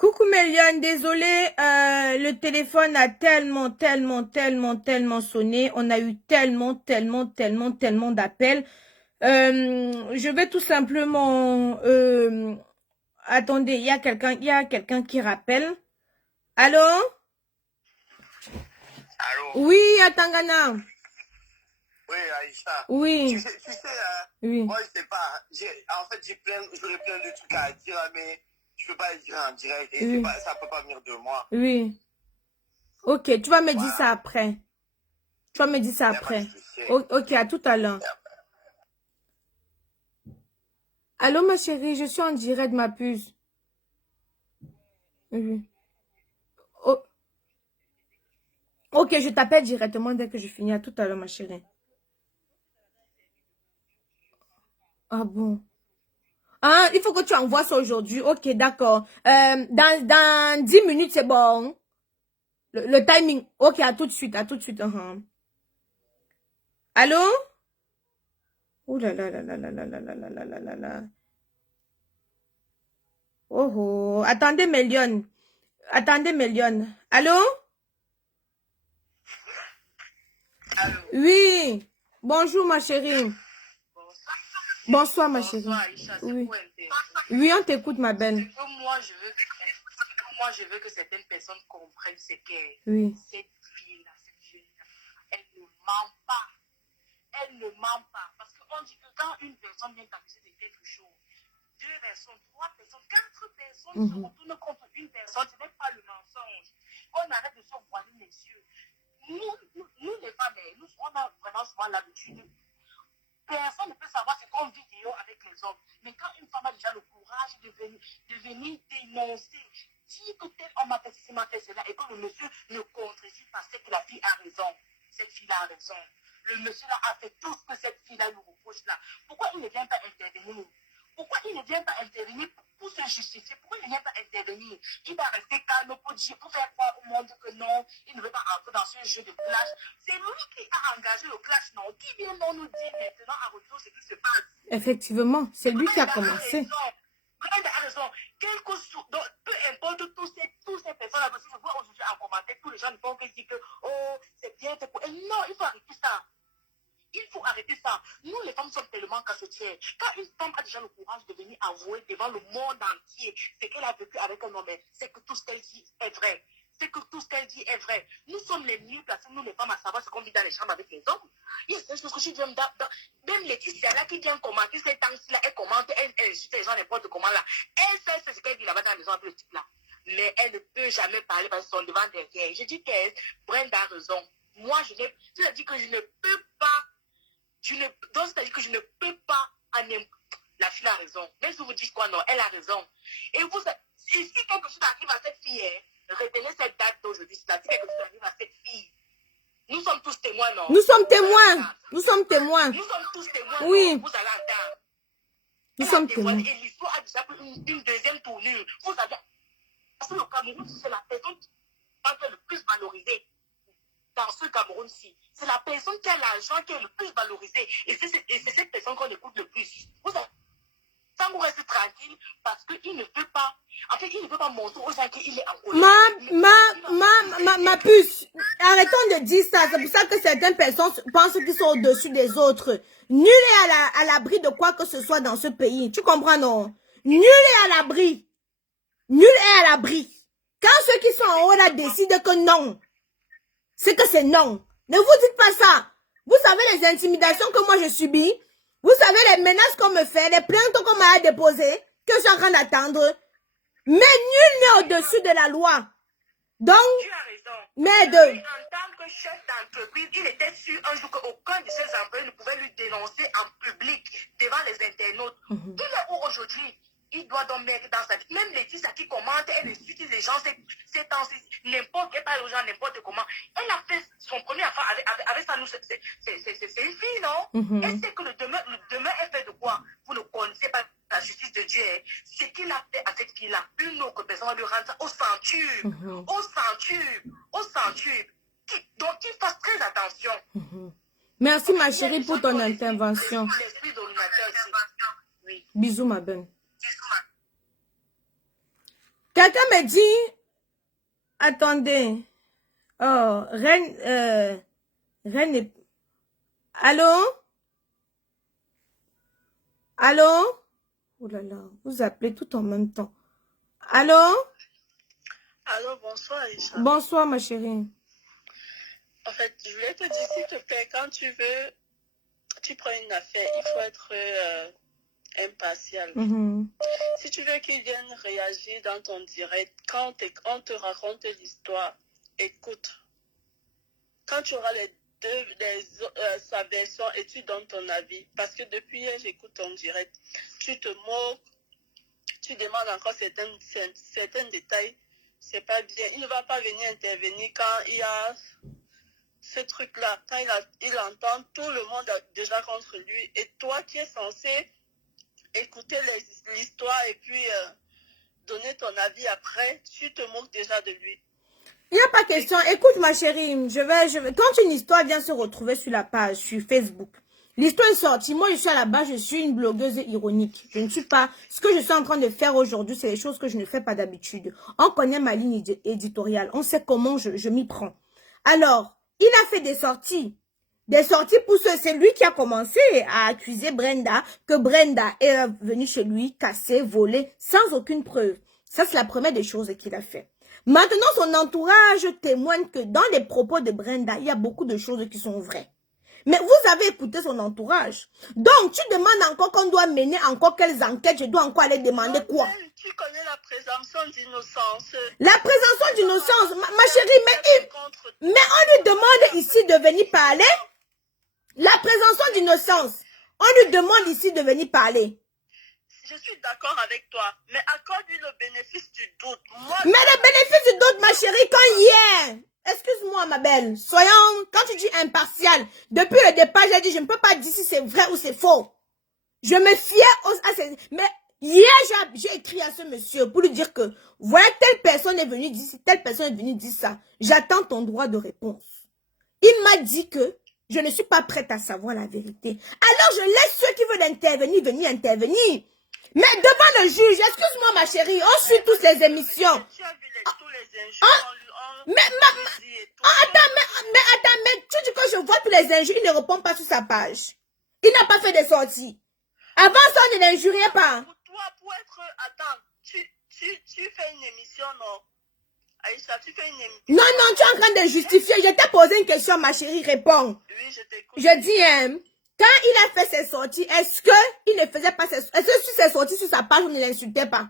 Coucou Méliane, désolée, le téléphone a tellement sonné. On a eu tellement d'appels. Je vais tout simplement... attendez, il y a quelqu'un qui rappelle. Allô? Allô? Oui, Atangana. Oui, Aïcha. Oui. Tu sais, Oui. moi, je sais pas. En fait, j'aurais plein de trucs à dire, mais je peux pas les dire en direct et Oui. ça peut pas venir de moi. Oui. Ok, tu vas me dire Voilà. ça après. Tu vas me dire ça Y a pas de après. souci. Ok, à tout à l'heure. Allô, ma chérie, je suis en direct, ma puce. Oui. Oh, ok, je t'appelle directement dès que je finis. À tout à l'heure, ma chérie. Ah bon? Ah, il faut que tu envoies ça aujourd'hui. Ok, d'accord. Dans 10 minutes, c'est bon. Le timing. Ok, à tout de suite, à tout de suite. Allô? Ouh là là là là là là là là là là là là là. Oh oh. Attendez, Méliane. Attendez, Méliane. Allô? Allô? Oui. Bonjour, ma chérie. Bonsoir, ma chérie. Bonsoir, Aïcha. C'est Oui. pour intéressant. Oui, on t'écoute, ma C'est belle. que moi, je veux que certaines personnes comprennent ce qu'est Oui. cette fille-là, cette jeune-là. Elle ne ment pas. Elle ne ment pas. Parce qu'on dit que quand une personne vient t'accuser de quelque chose, deux personnes, trois personnes, quatre personnes se retournent contre une personne, ce n'est pas le mensonge. On arrête de se voiler les yeux. Nous les femmes, on a vraiment souvent l'habitude. Personne ne peut savoir ce qu'on vit dehors avec les hommes. Mais quand une femme a déjà le courage de venir dénoncer, dire que tel homme a fait ceci, m'a fait cela, et que le monsieur ne contredit pas, c'est que la fille a raison. Cette fille a raison. Le monsieur là a fait tout ce que cette fille-là nous reproche là. Pourquoi il ne vient pas intervenir? Pourquoi il ne vient pas intervenir pour se justifier? Pourquoi il ne vient pas intervenir? Il va rester calme pour faire croire au monde que non, il ne veut pas entrer dans ce jeu de clash. C'est lui qui a engagé le clash, non? Qui vient non nous dire maintenant à retour ce qui se passe? Effectivement, c'est lui qui a commencé. Brenda a raison. Donc, peu importe tous ces personnes-là, parce que je vois aujourd'hui en commentaire, tous les gens ne font que dire que, oh, c'est bien fait pour elle. Non, il faut arrêter ça. Il faut arrêter ça. Nous, les femmes, sommes tellement cachetières. Quand une femme a déjà le courage de venir avouer devant le monde entier ce qu'elle a vécu avec un homme, c'est que tout ce qu'elle dit est vrai. C'est que tout ce qu'elle dit est vrai. Nous sommes les mieux placés, nous les femmes, à savoir ce qu'on vit dans les chambres avec les hommes. Il y a quelque chose que je dis, même Laetitia là qui vient commenter ces temps-ci-là, elle commente, elle insulte les gens n'importe comment là. Elle sait ce qu'elle dit là-bas dans les gens avec le type là. Mais elle ne peut jamais parler parce qu'ils sont devant derrière. Je dis qu'elle, Brenda a raison. Moi, je dis que je ne peux pas. Donc, c'est-à-dire que je ne peux pas la fille a raison. Même si vous dites quoi, non, elle a raison. Et si quelque chose arrive à cette fille, retenez cette date d'aujourd'hui. Si quelque chose arrive à cette fille, nous sommes tous témoins, non? Nous sommes témoins. Nous sommes témoins. Nous sommes tous témoins, oui. Non? Vous allez entendre. Nous sommes témoins. Et l'histoire a déjà pris une deuxième tournure. Vous savez, parce que le Cameroun, c'est la personne qui est le plus valorisée. Dans ce Cameroun-ci, c'est la personne qui a l'argent qui est le plus valorisée. Et c'est cette personne qu'on écoute le plus. Vous savez, ça vous reste tranquille parce qu'il ne peut pas. En fait, il ne peut pas montrer aux gens qu'il est en colère. Ma puce, arrêtons de dire ça. C'est pour ça que certaines personnes pensent qu'ils sont au-dessus des autres. Nul est à l'abri de quoi que ce soit dans ce pays. Tu comprends, non? Nul est à l'abri. Nul est à l'abri. Quand ceux qui sont en haut là décident que non, c'est que c'est non. Ne vous dites pas ça. Vous savez les intimidations que moi je subis. Vous savez les menaces qu'on me fait, les plaintes qu'on m'a déposées, que je suis en train d'attendre. Mais nul n'est au-dessus de la loi. Donc, tu as raison. Mais Lui, en tant que chef d'entreprise, il était sûr un jour qu'aucun de ses employés ne pouvait lui dénoncer en public devant les internautes. Il est où aujourd'hui? Il doit donc mettre dans sa vie. Même Laetitia qui commente, elle insulte les gens, c'est n'importe quel parle aux gens, n'importe comment. Elle a fait son premier enfant avec ça. C'est une fille, non? Elle sait que le demain, elle fait de quoi? Vous ne connaissez pas la justice de Dieu. Ce qu'il a fait à cette fille-là, une autre personne lui rend ça au centuple. Au centuple. Au centuple. Donc, il fasse très attention. Merci, ma chérie, pour ton intervention. L'esprit dominateur, oui. Bisous, ma belle. Quelqu'un me dit, attendez. Oh, Reine est... Allô? Allô? Oh là là, vous appelez tout en même temps. Allô? Allô, bonsoir, Aïcha. Bonsoir, ma chérie. En fait, je voulais te dire, s'il te plaît, quand tu veux, tu prends une affaire, il faut être impartial. Si tu veux qu'ils viennent réagir dans ton direct, quand on te raconte l'histoire, écoute. Quand tu auras sa version et tu donnes ton avis, parce que depuis hier, j'écoute ton direct, tu te moques, tu demandes encore certains détails, c'est pas bien. Il ne va pas venir intervenir quand il y a ce truc-là, quand il entend tout le monde déjà contre lui, et toi qui es censé écouter l'histoire et puis donner ton avis après, tu te moques déjà de lui. Il n'y a pas question. Écoute, ma chérie, quand une histoire vient se retrouver sur la page, sur Facebook, l'histoire est sortie. Moi, je suis à la base, je suis une blogueuse ironique. Je ne suis pas... Ce que je suis en train de faire aujourd'hui, c'est les choses que je ne fais pas d'habitude. On connaît ma ligne éditoriale. On sait comment je m'y prends. Alors, il a fait des sorties. Des sorties pour c'est lui qui a commencé à accuser Brenda, que Brenda est venue chez lui, casser, voler, sans aucune preuve. Ça, c'est la première des choses qu'il a fait. Maintenant, son entourage témoigne que dans les propos de Brenda, il y a beaucoup de choses qui sont vraies. Mais vous avez écouté son entourage. Donc, tu demandes encore qu'on doit mener encore quelles enquêtes, je dois encore aller demander quoi? Tu connais la présomption d'innocence. La présomption d'innocence, ma chérie, mais on lui demande ici de venir parler. La présomption d'innocence, on lui demande ici de venir parler. Je suis d'accord avec toi, mais accorde-lui le bénéfice du doute. Mais le bénéfice du doute, ma chérie, quand hier, excuse-moi ma belle, quand tu dis impartial, depuis le départ, j'ai dit, je ne peux pas dire si c'est vrai ou c'est faux. Je me fiais mais hier, j'ai écrit à ce monsieur pour lui dire que, voilà, telle personne est venue dire ci, telle personne est venue dire ça. J'attends ton droit de réponse. Il m'a dit que je ne suis pas prête à savoir la vérité. Alors, je laisse ceux qui veulent intervenir, venir intervenir. Mais devant le juge, excuse-moi ma chérie, on suit tous les émissions. Tu as vu tous les injures, mais tu dis que je vois tous les injures, il ne répond pas sur sa page. Il n'a pas fait de sorties. Avant ça, on ne l'injuriait pas. Pour toi, pour être... Attends, tu fais une émission, non? Aïcha, tu fais une émission. Non, tu es en train de justifier. Je t'ai posé une question, ma chérie, réponds. Oui, je t'écoute. Je dis, quand il a fait ses sorties, est-ce qu'il ne faisait pas est-ce que sur ses sorties, sur sa page, on ne l'insultait pas?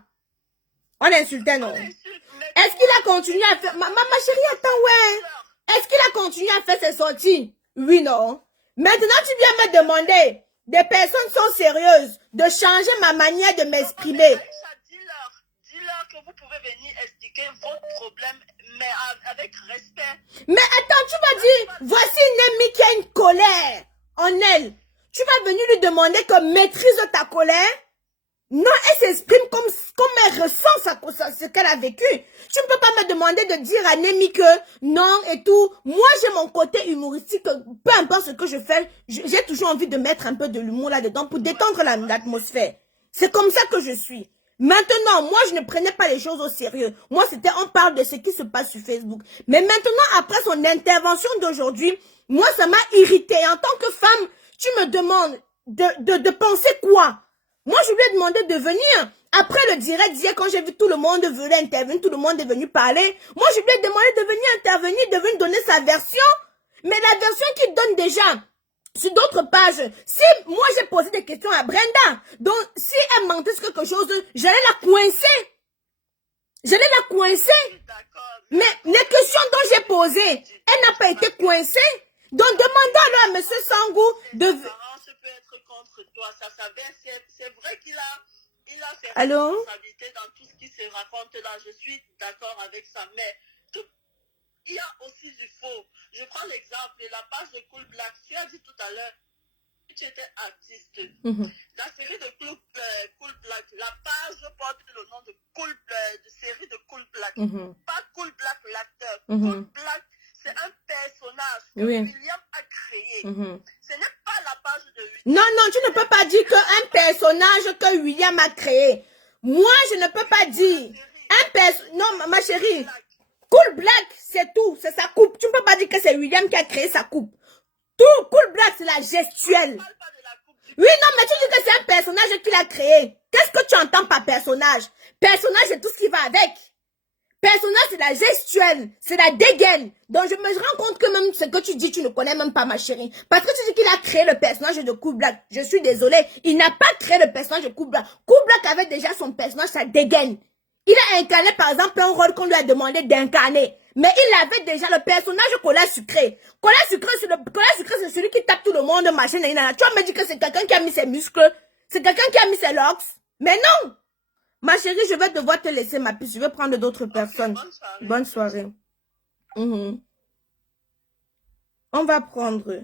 On l'insultait, non? Est-ce qu'il a continué à faire... Ma chérie, attends, ouais. Est-ce qu'il a continué à faire ses sorties? Oui, non. Maintenant, tu viens me demander, des personnes sont sérieuses, de changer ma manière de m'exprimer. Aïcha, dis-leur que vous pouvez venir expliquer votre problème, mais avec respect. Mais attends, tu vas dire, voici une amie qui a une colère en elle. Tu vas venir lui demander que maîtrise ta colère? Non, elle s'exprime comme elle ressent ce qu'elle a vécu. Tu ne peux pas me demander de dire à Némi que non et tout. Moi, j'ai mon côté humoristique. Peu importe ce que je fais, j'ai toujours envie de mettre un peu de l'humour là-dedans pour détendre l'atmosphère. C'est comme ça que je suis. Maintenant, moi, je ne prenais pas les choses au sérieux. Moi, on parle de ce qui se passe sur Facebook. Mais maintenant, après son intervention d'aujourd'hui, moi, ça m'a irrité. En tant que femme, tu me demandes de penser quoi? Moi, je lui ai demandé de venir. Après le direct d'hier, quand j'ai vu tout le monde venir intervenir, tout le monde est venu parler. Moi, je lui ai demandé de venir intervenir, de venir donner sa version. Mais la version qu'il donne déjà sur d'autres pages, si moi j'ai posé des questions à Brenda, donc si elle mentait sur quelque chose, j'allais la coincer. J'allais la coincer. Mais les questions dont j'ai posées, elle n'a pas été coincée. Donc demandons-le à M. Sangou de... C'est vrai qu'il a ses Allô? responsabilités dans tout ce qui se raconte là. Je suis d'accord avec ça. Mais il y a aussi du faux. Je prends l'exemple de la page de Cool Black. Tu as dit tout à l'heure que tu étais artiste. La série de Cool Black, la page porte le nom de série de Cool Black. Pas Cool Black l'acteur. Cool Black, c'est un personnage que William a créé. Ce n'est pas la page de William. Non, tu ne peux pas dire qu'un personnage que William a créé. Moi, je ne peux pas dire. Un Non, ma chérie. Cool Black, c'est tout. C'est sa coupe. Tu ne peux pas dire que c'est William qui a créé sa coupe. Tout. Cool Black, c'est la gestuelle. Oui, non, mais tu dis que c'est un personnage qu'il a créé. Qu'est-ce que tu entends par personnage? Personnage, c'est tout ce qui va avec. Personnage, c'est la gestuelle, c'est la dégaine. Donc, je me rends compte que même ce que tu dis, tu ne connais même pas, ma chérie. Parce que tu dis qu'il a créé le personnage de Cool Black. Je suis désolée, il n'a pas créé le personnage de Cool Black. Cool Black avait déjà son personnage, sa dégaine. Il a incarné, par exemple, un rôle qu'on lui a demandé d'incarner. Mais il avait déjà le personnage Cola Sucré. Cola Sucré, c'est celui qui tape tout le monde, machin, tu vas me dire que c'est quelqu'un qui a mis ses muscles. C'est quelqu'un qui a mis ses locks. Mais non! Ma chérie, je vais devoir te laisser ma puce. Je vais prendre d'autres personnes. Bonne soirée. On va prendre.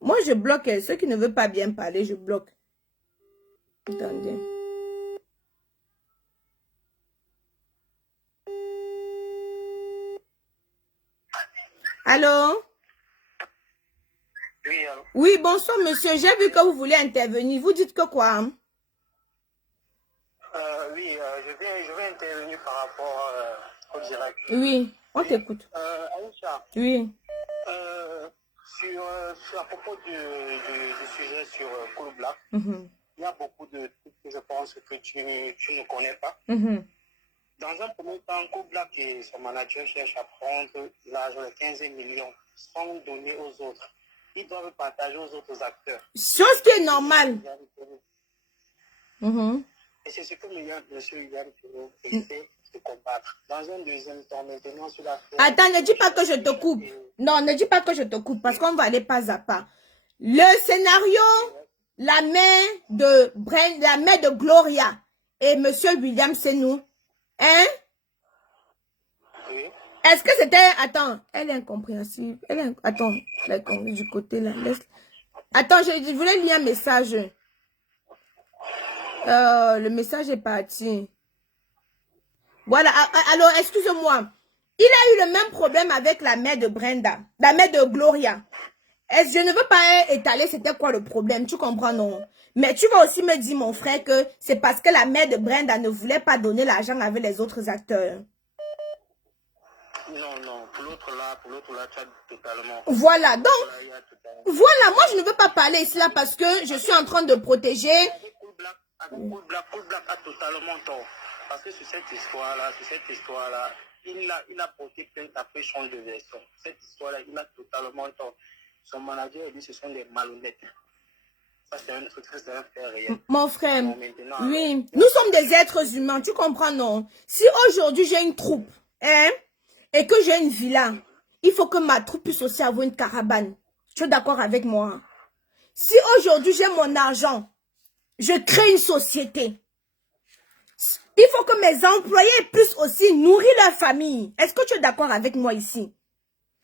Moi, je bloque. Ceux qui ne veulent pas bien parler, je bloque. Attendez. Allô? Oui, allô? Oui, bonsoir, monsieur. J'ai vu que vous voulez intervenir. Vous dites que quoi? Hein? Oui, je vais intervenir par rapport au direct. Oui, on t'écoute. Aïcha, Oui. à propos du sujet sur Cool Black, il y a beaucoup de trucs que je pense que tu ne connais pas. Dans un premier temps, Cool Black et son manager cherchent à prendre l'argent de 15 millions sans donner aux autres. Ils doivent partager aux autres acteurs. Chose qui est normale. Et c'est ce que M. William Turo essaie de combattre. Dans un deuxième temps, maintenant, sur la... Attends, ne dis pas que je te coupe. Non, ne dis pas que je te coupe parce qu'on va aller pas à pas. Le scénario, la mère de Gloria et M. William, c'est nous. Hein? Oui. Est-ce que c'était... Attends, elle est incompréhensible. Attends, elle est du côté là. Attends, je voulais lire un message. Le message est parti. Voilà, alors excusez-moi. Il a eu le même problème avec la mère de Brenda, la mère de Gloria. Je ne veux pas étaler c'était quoi le problème, tu comprends, non? Mais tu vas aussi me dire, mon frère, que c'est parce que la mère de Brenda ne voulait pas donner l'argent avec les autres acteurs. Non, pour l'autre là, tu as totalement... Voilà, donc, voilà, moi je ne veux pas parler ici là parce que je suis en train de protéger... Cool Black a totalement tort. Parce que sur cette histoire-là, il a porté plainte après change de version. Cette histoire-là, il a totalement tort. Son manager dit que ce sont des malhonnêtes. Ça, c'est un truc, c'est un fait réel. Mon frère, oui, nous sommes des êtres humains, tu comprends, non? Si aujourd'hui j'ai une troupe, hein, et que j'ai une villa, il faut que ma troupe puisse aussi avoir une caravane. Tu es d'accord avec moi? Si aujourd'hui j'ai mon argent, je crée une société. Il faut que mes employés puissent aussi nourrir leur famille. Est-ce que tu es d'accord avec moi ici?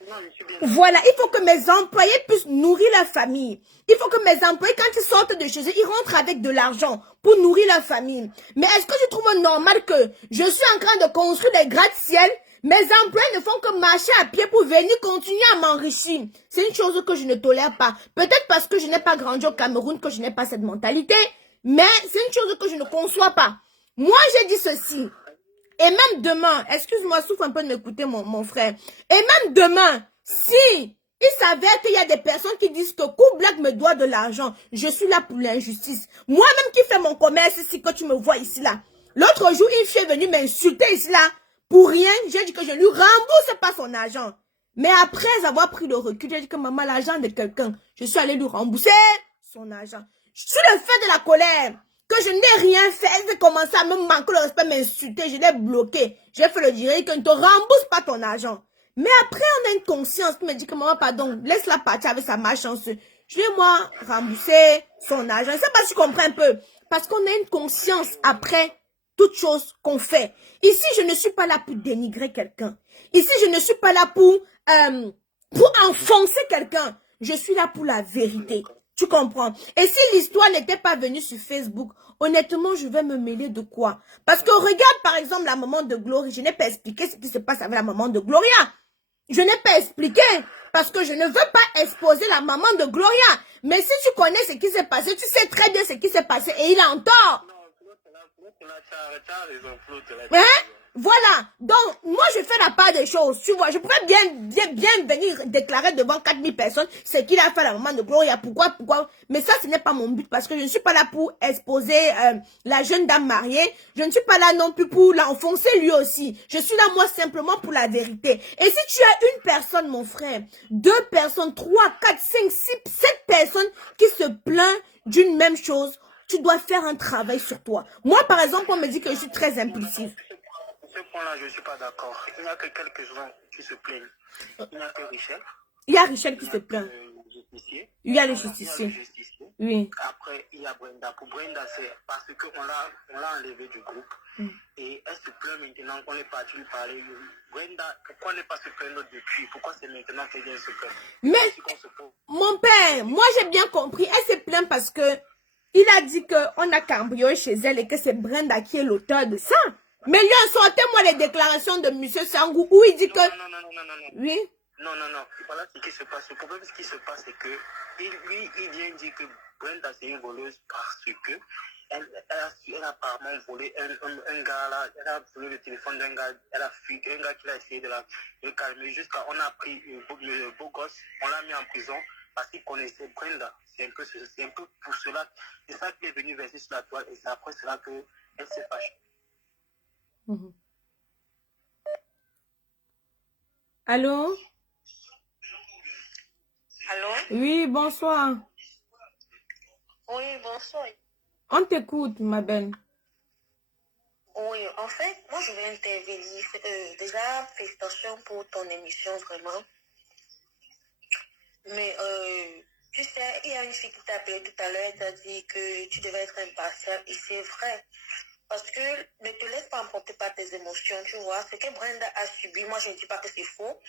Non, je suis bien. Voilà, il faut que mes employés puissent nourrir leur famille. Il faut que mes employés, quand ils sortent de chez eux, ils rentrent avec de l'argent pour nourrir leur famille. Mais est-ce que tu trouves normal que je suis en train de construire des gratte-ciel? Mes employés ne font que marcher à pied pour venir continuer à m'enrichir. C'est une chose que je ne tolère pas. Peut-être parce que je n'ai pas grandi au Cameroun que je n'ai pas cette mentalité. Mais c'est une chose que je ne conçois pas. Moi, j'ai dit ceci. Et même demain, excuse-moi, souffle un peu de m'écouter, mon frère. Et même demain, si il s'avère qu'il y a des personnes qui disent que Cool Black me doit de l'argent, je suis là pour l'injustice. Moi-même qui fais mon commerce ici, que tu me vois ici, là. L'autre jour, il est venu m'insulter ici, là. Pour rien, j'ai dit que je lui rembourse pas son argent. Mais après avoir pris le recul, j'ai dit que maman, l'argent de quelqu'un, je suis allée lui rembourser son argent. Sur le fait de la colère, que je n'ai rien fait, elle a commencé à me manquer le respect, m'insulter, je l'ai bloqué. J'ai fait le direct que ne te rembourse pas ton argent. Mais après, on a une conscience qui me dit que maman, pardon, laisse-la partir avec sa malchance. Je vais moi rembourser son argent. Je ne sais pas si tu comprends un peu. Parce qu'on a une conscience après toute chose qu'on fait. Ici, je ne suis pas là pour dénigrer quelqu'un. Ici, je ne suis pas là pour enfoncer quelqu'un. Je suis là pour la vérité. Tu comprends? Et si l'histoire n'était pas venue sur Facebook, honnêtement, je vais me mêler de quoi? Parce que regarde par exemple la maman de Gloria. Je n'ai pas expliqué ce qui se passe avec la maman de Gloria. Je n'ai pas expliqué parce que je ne veux pas exposer la maman de Gloria. Mais si tu connais ce qui s'est passé, tu sais très bien ce qui s'est passé et il a en tort. Là, tu as raison, Flo, tu as Hein? raison. Voilà. Donc, moi, je fais la part des choses. Tu vois, je pourrais bien venir déclarer devant 4000 personnes ce qu'il a fait à la maman de Gloria. Pourquoi? Mais ça, ce n'est pas mon but parce que je ne suis pas là pour exposer la jeune dame mariée. Je ne suis pas là non plus pour l'enfoncer lui aussi. Je suis là, moi, simplement pour la vérité. Et si tu as une personne, mon frère, 2 personnes, 3, 4, 5, 6, 7 personnes qui se plaignent d'une même chose, tu dois faire un travail sur toi. Moi, par exemple, on me dit que je suis très impulsive. Ce point-là, je ne suis pas d'accord. Il n'y a que quelques gens qui se plaignent. Il n'y a que Richel. Il y a Richel qui se plaint. Il y a les Il y a justiciers. le justicier. Oui. Après, il y a Brenda. Pour Brenda, c'est parce qu'on l'a enlevé du groupe. Et elle se plaint maintenant qu'on est parti lui parler. Brenda, pourquoi ne pas se plaindre depuis? Pourquoi c'est maintenant qu'elle vient se plaindre? Mais, mon père, moi j'ai bien compris. Elle se plaint parce que il a dit qu'on a cambriolé chez elle et que c'est Brenda qui est l'auteur de ça. Mais lui, sortez-moi les déclarations de M. Sangou où il dit que... Non. Oui. Non. Voilà ce qui se passe. Le problème, ce qui se passe, c'est que lui, il vient dire que Brenda, c'est une voleuse parce que elle a apparemment volé un gars là. Elle a volé le téléphone d'un gars. Elle a fui un gars qui a essayé de le calmer. Jusqu'à on a pris le beau gosse. On l'a mis en prison parce qu'il connaissait Brenda. C'est un peu pour cela. C'est ça qui est venu verser sur la toile. Et c'est après cela qu'elle s'est fâchée. Allô? Allô? Oui, bonsoir. Oui, bonsoir. On t'écoute, ma belle. Oui, en fait, moi je vais intervenir. Déjà, félicitations pour ton émission, vraiment. Mais tu sais, il y a une fille qui t'a appelé tout à l'heure, elle t'a dit que tu devais être impartial. Et c'est vrai. Parce que ne te laisse pas emporter par tes émotions, tu vois. Ce que Brenda a subi, moi je ne dis pas que c'est faux.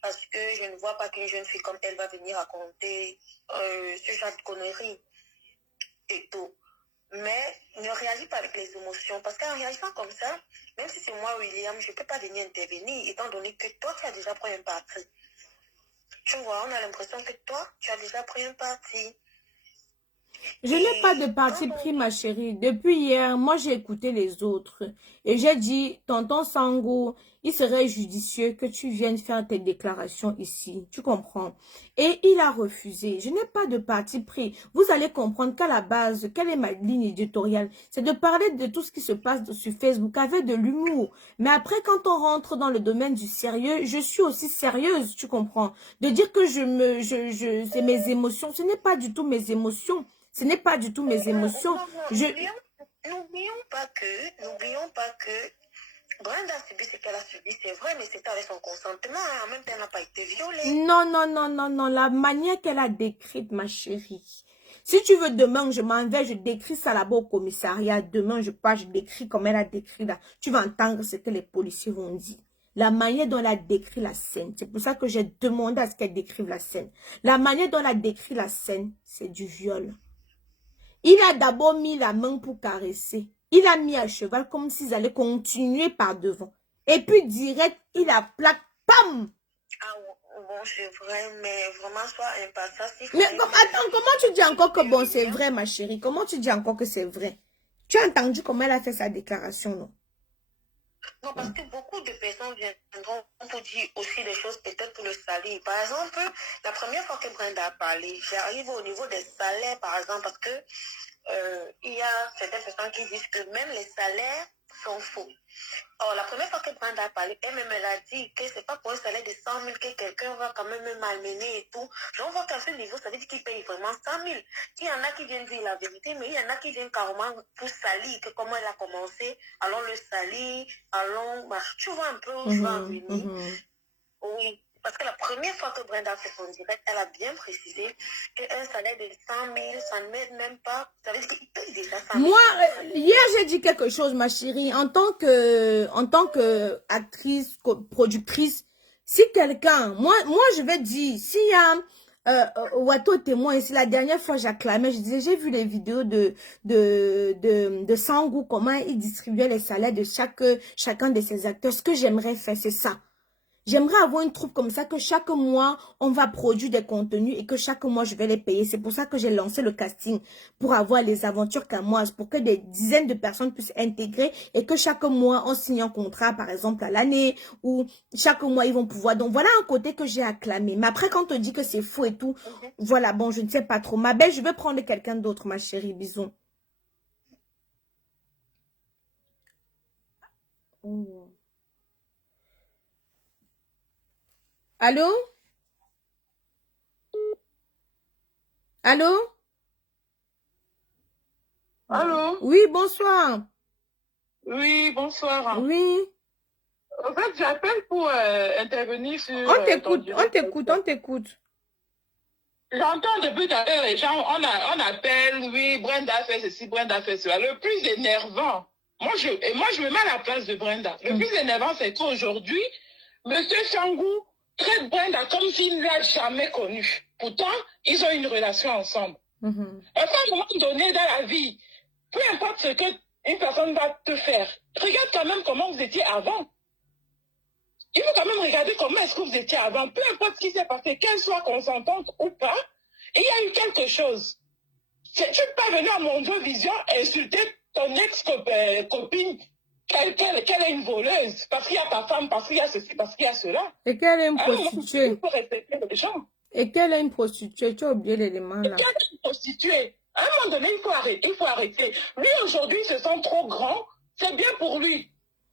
Parce que je ne vois pas qu'une jeune fille comme elle va venir raconter ce genre de conneries et tout. Mais ne réagis pas avec les émotions. Parce qu'en réagissant comme ça, même si c'est moi, William, je ne peux pas venir intervenir, étant donné que toi, tu as déjà pris un parti. Tu vois, on a l'impression que toi, tu as déjà pris un parti. Je n'ai pas de parti pris, ma chérie. Depuis hier, moi, j'ai écouté les autres. Et j'ai dit, tonton Sango, il serait judicieux que tu viennes faire tes déclarations ici. Tu comprends? Et il a refusé. Je n'ai pas de parti pris. Vous allez comprendre qu'à la base, quelle est ma ligne éditoriale? C'est de parler de tout ce qui se passe sur Facebook avec de l'humour. Mais après, quand on rentre dans le domaine du sérieux, je suis aussi sérieuse, tu comprends? De dire que c'est mes émotions, ce n'est pas du tout mes émotions. Ce n'est pas du tout mes émotions. N'oublions pas que Brenda a subi ce qu'elle a subi, c'est vrai, mais c'était avec son consentement. En même temps, elle n'a pas été violée. Non. La manière qu'elle a décrite, ma chérie. Si tu veux, demain, je m'en vais, je décris ça là-bas au commissariat. Demain, je pars, je décris comme elle a décrit là. Tu vas entendre ce que les policiers vont dire. La manière dont elle a décrit la scène. C'est pour ça que j'ai demandé à ce qu'elle décrive la scène. La manière dont elle a décrit la scène, c'est du viol. Il a d'abord mis la main pour caresser. Il a mis à cheval comme s'ils allaient continuer par devant. Et puis direct, il a plaqué, pam! Ah bon, c'est vrai, mais vraiment, sois impatient. Mais attends, comment tu dis encore que bon, c'est vrai, ma chérie? Comment tu dis encore que c'est vrai? Tu as entendu comment elle a fait sa déclaration, non? Non, parce que beaucoup de personnes viendront pour dire aussi des choses peut-être pour le salir. Par exemple, la première fois que Brenda a parlé, j'arrive au niveau des salaires, par exemple, parce que il y a certaines personnes qui disent que même les salaires sont faux. Or, la première fois que Brenda a parlé, elle-même, elle a dit que c'est pas pour un salaire de 100 000 que quelqu'un va quand même malmener et tout. Donc, on voit qu'à ce niveau, ça veut dire qu'il paye vraiment 100 000. Il y en a qui viennent dire la vérité, mais il y en a qui viennent carrément pour salir, que comment elle a commencé, allons le salir, allons... Bah, tu vois un peu où je vais en venir. Oui. Parce que la première fois que Brenda a fait son direct, elle a bien précisé qu'un salaire de 100 000, ça ne m'aide même pas. Ça veut dire qu'il paye déjà 100 000. Moi, hier, j'ai dit quelque chose, ma chérie. En tant que actrice, productrice, si quelqu'un, moi, je vais dire, s'il y a Wato témoin ici, la dernière fois, j'acclamais, je disais, j'ai vu les vidéos de Sangou, comment il distribuait les salaires de chacun de ses acteurs. Ce que j'aimerais faire, c'est ça. J'aimerais avoir une troupe comme ça que chaque mois, on va produire des contenus et que chaque mois, je vais les payer. C'est pour ça que j'ai lancé le casting pour avoir les aventures camoises, pour que des dizaines de personnes puissent intégrer et que chaque mois, on signe un contrat, par exemple, à l'année ou chaque mois, ils vont pouvoir. Donc, voilà un côté que j'ai acclamé. Mais après, quand on te dit que c'est faux et tout, voilà, bon, je ne sais pas trop. Ma belle, je vais prendre quelqu'un d'autre, ma chérie. Bisous. Oh. Allô? Allô? Allô? Oui, bonsoir. Oui, bonsoir. Oui. En fait, j'appelle pour intervenir sur On ton t'écoute, on direct. t'écoute, on t'écoute. J'entends depuis tout à l'heure les gens, on appelle, oui, Brenda fait ceci, Brenda fait cela. Le plus énervant, moi je me mets à la place de Brenda. Le plus énervant, c'est qu'aujourd'hui, Monsieur Sangou traite Brenda comme s'il ne l'a jamais connue. Pourtant, ils ont une relation ensemble. Et à un moment donné dans la vie, peu importe ce qu'une personne va te faire, regarde quand même comment vous étiez avant. Il faut quand même regarder comment est-ce que vous étiez avant. Peu importe ce qui s'est passé, qu'elle soit consentante ou pas, il y a eu quelque chose. Tu ne peux pas venir à mon jeu vision et insulter ton ex-copine qu'elle est une voleuse, parce qu'il y a ta femme, parce qu'il y a ceci, parce qu'il y a cela. Et qu'elle est une Alors, prostituée. il faut respecter les gens. Et qu'elle est une prostituée. Tu as oublié l'élément là. Quelqu'un est prostitué. À un moment donné, il faut arrêter. Lui, aujourd'hui, il se sent trop grand. C'est bien pour lui.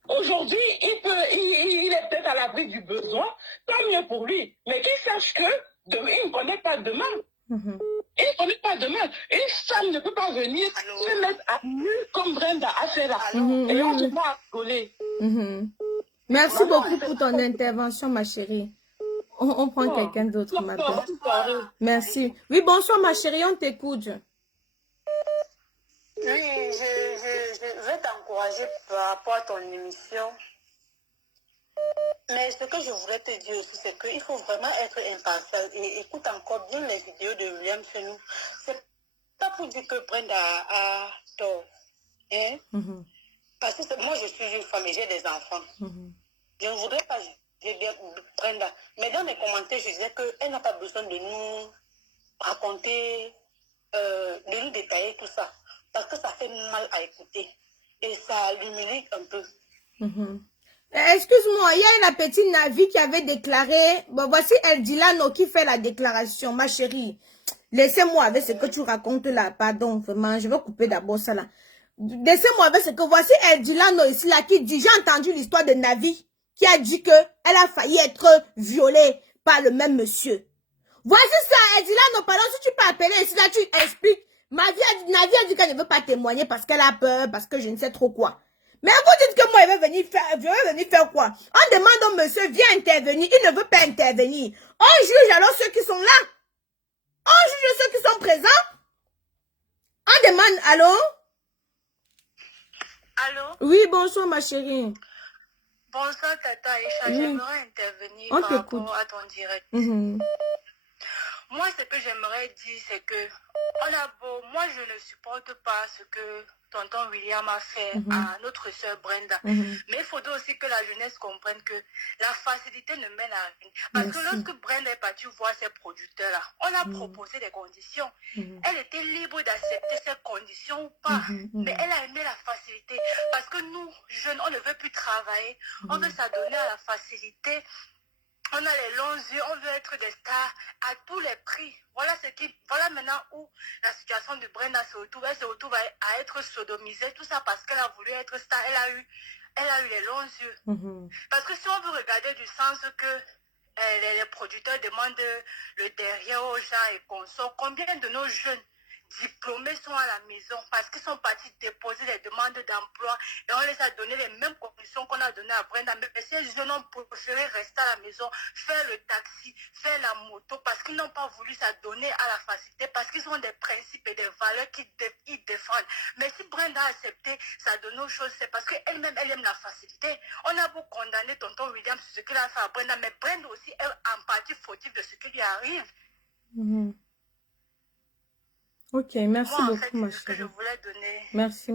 Aujourd'hui, il est peut-être à l'abri du besoin. Tant mieux pour lui. Mais qu'il sache que demain, il ne connaît pas demain. Il ne connaît pas demain. Une femme ne peut pas venir se mettre à nu comme Brenda a fait là. Et on se met à rigoler. Merci beaucoup pour ton intervention, ma chérie. On prend quelqu'un d'autre, ma belle. Merci. Oui, bonsoir, ma chérie, on t'écoute. Oui, je vais t'encourager par rapport à ton émission. Mais ce que je voudrais te dire aussi, c'est qu'il faut vraiment être impartial. Et écoute encore bien les vidéos de William Fenou. C'est pas pour dire que Brenda a tort. Hein? Parce que moi, je suis une femme et j'ai des enfants. Je ne voudrais pas juger Brenda. Mais dans les commentaires, je disais qu'elle n'a pas besoin de nous raconter, de nous détailler tout ça. Parce que ça fait mal à écouter. Et ça l'humilie un peu. Excuse-moi, il y a une petite Navi qui avait déclaré. Bon, voici Eldilano qui fait la déclaration, ma chérie. Laissez-moi avec ce que tu racontes là. Pardon, vraiment, je vais couper d'abord ça là. Laissez-moi avec ce que voici Eldilano ici là qui dit. J'ai entendu l'histoire de Navi qui a dit que elle a failli être violée par le même monsieur. Voici ça, Eldilano, pardon, si tu peux appeler ici là, tu expliques. Navi a dit qu'elle ne veut pas témoigner parce qu'elle a peur, parce que je ne sais trop quoi. Mais vous dites que moi, je vais venir faire quoi? On demande au monsieur, viens intervenir. Il ne veut pas intervenir. On juge alors ceux qui sont là. On juge ceux qui sont présents. On demande, allô? Allô? Oui, bonsoir ma chérie. Bonsoir Tata Aïcha, j'aimerais intervenir On par t'écoute. rapport à ton direct. Moi, ce que j'aimerais dire, c'est que moi, je ne supporte pas ce que tonton William a fait à notre sœur Brenda. Mais il faudrait aussi que la jeunesse comprenne que la facilité ne mène à rien. Parce que lorsque Brenda est partie voir ces producteurs-là, on a proposé des conditions. Elle était libre d'accepter ces conditions ou pas. Mais elle a aimé la facilité. Parce que nous, jeunes, on ne veut plus travailler. On veut s'adonner à la facilité. On a les longs yeux, on veut être des stars à tous les prix. Voilà maintenant où la situation de Brenda se retrouve. Elle se retrouve à être sodomisée, tout ça parce qu'elle a voulu être star. Elle a eu les longs yeux. Parce que si on veut regarder du sens que les producteurs demandent le derrière aux gens et consorts, combien de nos jeunes diplômés sont à la maison parce qu'ils sont partis déposer les demandes d'emploi et on les a donné les mêmes conditions qu'on a données à Brenda. Mais ces jeunes ont préféré rester à la maison, faire le taxi, faire la moto parce qu'ils n'ont pas voulu s'adonner à la facilité, parce qu'ils ont des principes et des valeurs qu'ils défendent. Mais si Brenda a accepté s'adonner aux choses, c'est parce qu'elle-même, elle aime la facilité. On a beau condamner tonton William sur ce qu'il a fait à Brenda, mais Brenda aussi est en partie fautive de ce qui lui arrive. Ok, merci Moi, en beaucoup, fait, ma c'est ce que je chérie. voulais donner. Merci.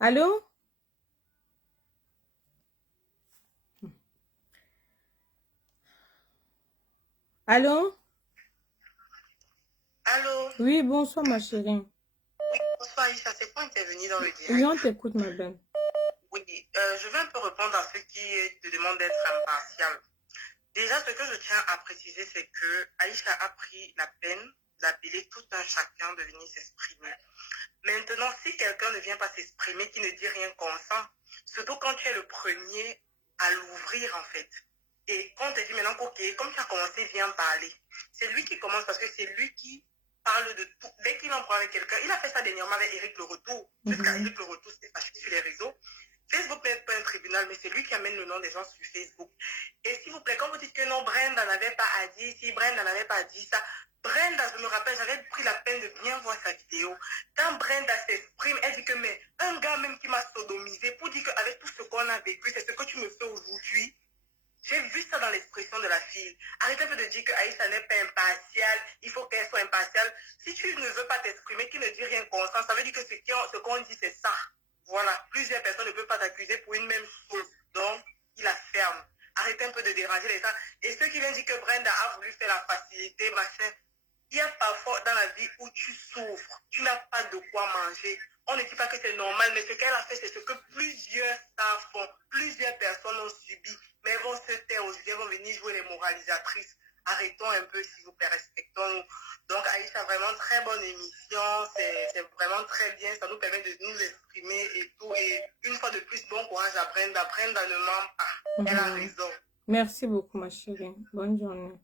Allô? Allô? Allô? Oui, bonsoir, ma chérie. Oui, bonsoir Aïcha, c'est pour intervenir dans le direct. Oui, on t'écoute, ma belle. Oui, je vais un peu répondre à ceux qui te demandent d'être impartial. Déjà, ce que je tiens à préciser, c'est que Aïcha a pris la peine d'appeler tout un chacun de venir s'exprimer. Maintenant, si quelqu'un ne vient pas s'exprimer, qui ne dit rien consent, surtout quand tu es le premier à l'ouvrir en fait. Et quand on te dit maintenant, ok, comme tu as commencé, viens parler. C'est lui qui commence parce que c'est lui qui parle de tout. Dès qu'il en prend avec quelqu'un, il a fait ça dernièrement avec Eric Le Retour. Jusqu'à Eric Le Retour, c'était fâché sur les réseaux. Facebook n'est pas un tribunal, mais c'est lui qui amène le nom des gens sur Facebook. Et s'il vous plaît, quand vous dites que non, Brenda n'avait pas à dire, si Brenda n'avait pas dit ça, Brenda, je me rappelle, j'avais pris la peine de bien voir sa vidéo. Quand Brenda s'exprime, elle dit que mais un gars même qui m'a sodomisé pour dire qu'avec tout ce qu'on a vécu, c'est ce que tu me fais aujourd'hui. J'ai vu ça dans l'expression de la fille. Arrêtez un peu de dire que Aïcha n'est pas impartiale, il faut qu'elle soit impartiale. Si tu ne veux pas t'exprimer, qui ne dit rien constant, ça veut dire que ce qu'on dit, c'est ça. Voilà, plusieurs personnes ne peuvent pas t'accuser pour une même chose. Donc, il la ferme. Arrêtez un peu de déranger les gens. Et ceux qui viennent dire que Brenda a voulu faire la facilité, machin, il y a parfois dans la vie où tu souffres, tu n'as pas de quoi manger. On ne dit pas que c'est normal, mais ce qu'elle a fait, c'est ce que plusieurs stars font. Plusieurs personnes ont subi, mais elles vont se taire aussi, elles vont venir jouer les moralisatrices. Arrêtons un peu, s'il vous plaît, respectons. Donc, Aïcha, vraiment très bonne émission. C'est vraiment très bien. Ça nous permet de nous exprimer et tout. Et une fois de plus, bon courage à Brenda. Brenda ne ment pas. Elle a raison. Merci beaucoup, ma chérie. Bonne journée.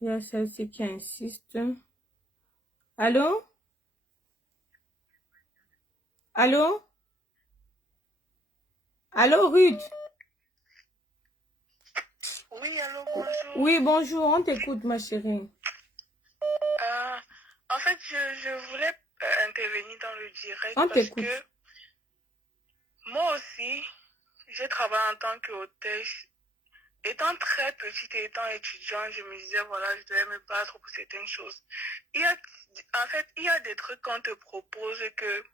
Il y a celle-ci qui insiste. Allô? Allô? Allô, Ruth? Oui, allô, bonjour. Oui, bonjour. On t'écoute, ma chérie. En fait, je voulais intervenir dans le direct On parce t'écoute. que moi aussi, j'ai travaillé en tant qu'hôtesse. Étant très petite et étant étudiante, je me disais, voilà, je devais me battre pour certaines choses. En fait, il y a des trucs qu'on te propose que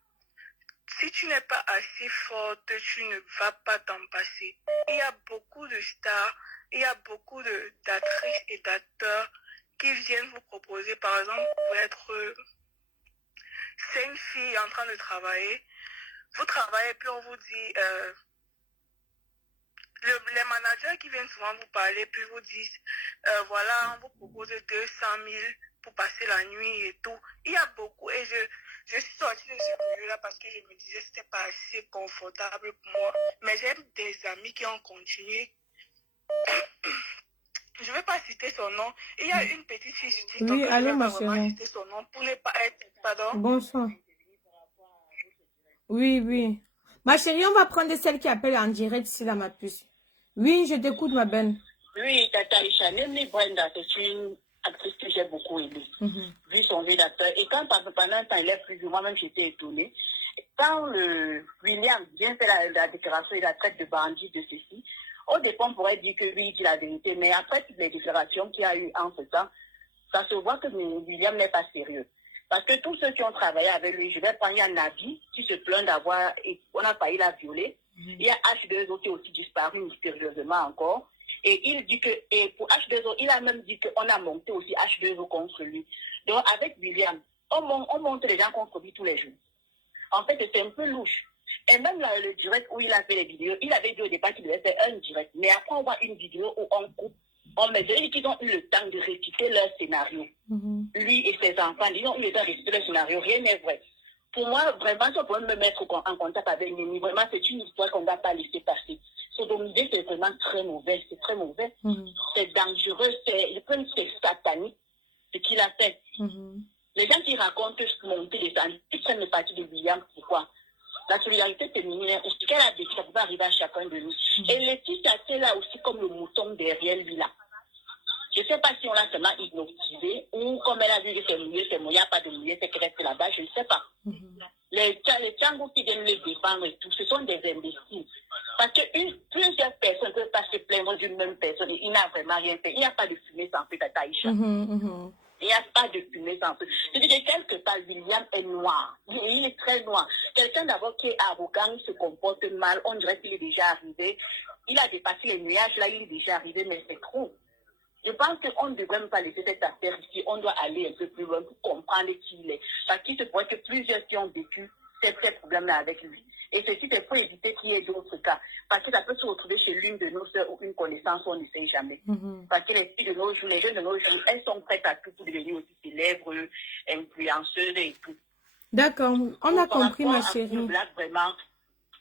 si tu n'es pas assez forte, tu ne vas pas t'en passer. Il y a beaucoup de stars, il y a beaucoup d'actrices et d'acteurs qui viennent vous proposer, par exemple, vous être 5 filles en train de travailler. Vous travaillez, puis on vous dit... les managers qui viennent souvent vous parler, puis vous disent, voilà, on vous propose 200 000 pour passer la nuit et tout. Il y a beaucoup, et je suis sortie de ce milieu-là parce que je me disais que c'était pas assez confortable pour moi. Mais j'ai des amis qui ont continué. Je ne vais pas citer son nom. Il y a une petite fille sur TikTok Oui, que allô, je ne ma vais pas vraiment chérie. citer son nom pour ne pas être... Pardon? Bonsoir. Oui, oui. Ma chérie, on va prendre celle qui appelle en direct ici, là, ma puce. Oui, je t'écoute, ma belle. Oui, Tata Aïcha, Némi Brenda, c'est une actrice que j'ai beaucoup aimée, vu son jeu d'acteur. Et quand pendant un temps, il est plus ou moi-même, j'étais étonnée. Quand William vient faire la déclaration et la traite de bandit de ceci, au départ, on pourrait dire que oui, il dit la vérité, mais après toutes les déclarations qu'il y a eu en ce temps, ça se voit que William n'est pas sérieux. Parce que tous ceux qui ont travaillé avec lui, je vais prendre un Nabi qui se plaint d'avoir, on a failli la violer. Il y a H2O qui est aussi disparu mystérieusement encore. Et il dit que, et pour H2O, il a même dit qu'on a monté aussi H2O contre lui. Donc avec William, on monte les gens contre lui tous les jours. En fait, c'est un peu louche. Et même là, le direct où il a fait les vidéos, il avait dit au départ qu'il devait faire un direct. Mais après, on voit une vidéo où on coupe. On me dit qu'ils ont eu le temps de réciter leur scénario. Lui et ses enfants, ils ont eu le temps de réciter leur scénario. Rien n'est vrai. Pour moi, vraiment, si on peut me mettre en contact avec Némi, vraiment, c'est une histoire qu'on ne va pas laisser passer. Sodomiser, c'est vraiment très mauvais. C'est très mauvais. C'est dangereux. C'est satanique, ce qu'il a fait. Les gens qui racontent monter les années, ils prennent le parti de William. Pourquoi? La solidarité féminine, ce qu'elle a vécu, ça peut arriver à chacun de nous. Et Laetitia, c'est là aussi comme le mouton derrière lui, là. Je ne sais pas si on l'a seulement hypnotisé ou comme elle a vu que c'est mouillé, il n'y a pas de mouillé, c'est qu'il reste là-bas, je ne sais pas. Les Tchangos qui viennent les défendre et tout, ce sont des imbéciles. Parce que plusieurs personnes ne peuvent pas se plaindre d'une même personne et il n'a vraiment rien fait. Il n'y a pas de fumée sans feu, Tata Aïcha. Il n'y a pas pas de fumée sans feu. C'est-à-dire que quelque part, William est noir. Il est très noir. Quelqu'un d'abord qui est arrogant, il se comporte mal, on dirait qu'il est déjà arrivé. Il a dépassé les nuages, là, il est déjà arrivé, mais c'est trop. Je pense qu'on ne devrait même pas laisser cette affaire ici. On doit aller un peu plus loin pour comprendre qui il est. Parce qu'il se pourrait que plusieurs qui ont vécu ces problèmes-là avec lui. Et ceci, c'est pour éviter qu'il y ait d'autres cas. Parce que ça peut se retrouver chez l'une de nos soeurs ou une connaissance, on ne sait jamais. Parce que les filles de nos jours, les jeunes de nos jours, elles sont prêtes à tout pour devenir aussi célèbres, influenceuses et tout. D'accord, on a compris, ma chérie. Cool Black, vraiment,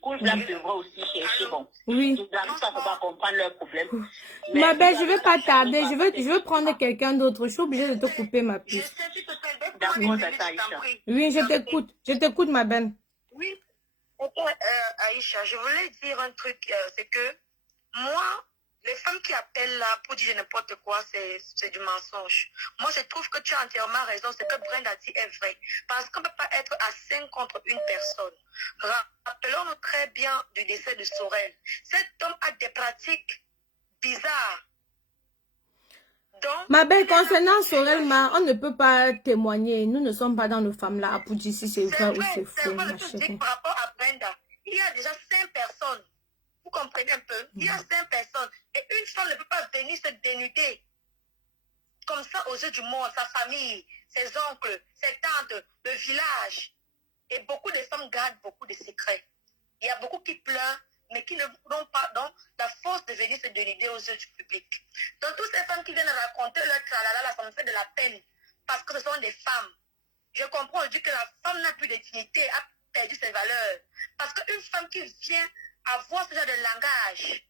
Cool Black devrait aussi chercher, bon. Oui. Ils n'arrivent pas à comprendre leurs problèmes. Ma belle, je ne vais pas tarder. Je veux prendre quelqu'un d'autre. Je suis obligée de te couper, ma puce. D'accord, Aïcha. Oui, je t'écoute. Je t'écoute, ma belle. Oui. Aïcha, je voulais dire un truc, c'est que moi, les femmes qui appellent là pour dire n'importe quoi, c'est du mensonge. Moi, je trouve que tu as entièrement raison. Ce que Brenda dit est vrai. Parce qu'on ne peut pas être à 5 contre une personne. Rappelons-nous très bien du décès de Sorel. Cet homme a des pratiques bizarres. Donc, ma belle, concernant Sorel, on ne peut pas témoigner. Nous ne sommes pas dans le femmes là pour dire si c'est vrai ou c'est faux, ma chérie. Par rapport à Brenda, il y a déjà 5 personnes. Vous comprenez un peu? Il y a 5 personnes. Et une femme ne peut pas venir se dénuder comme ça aux yeux du monde, sa famille, ses oncles, ses tantes, le village. Et beaucoup de femmes gardent beaucoup de secrets. Il y a beaucoup qui pleurent, mais qui n'ont pas donc la force de venir se dénuder aux yeux du public. Donc toutes ces femmes qui viennent raconter leur tralala, là, ça me fait de la peine. Parce que ce sont des femmes. Je comprends aujourd'hui que la femme n'a plus de dignité, a perdu ses valeurs. Parce qu'une femme qui vient avoir ce genre de langage,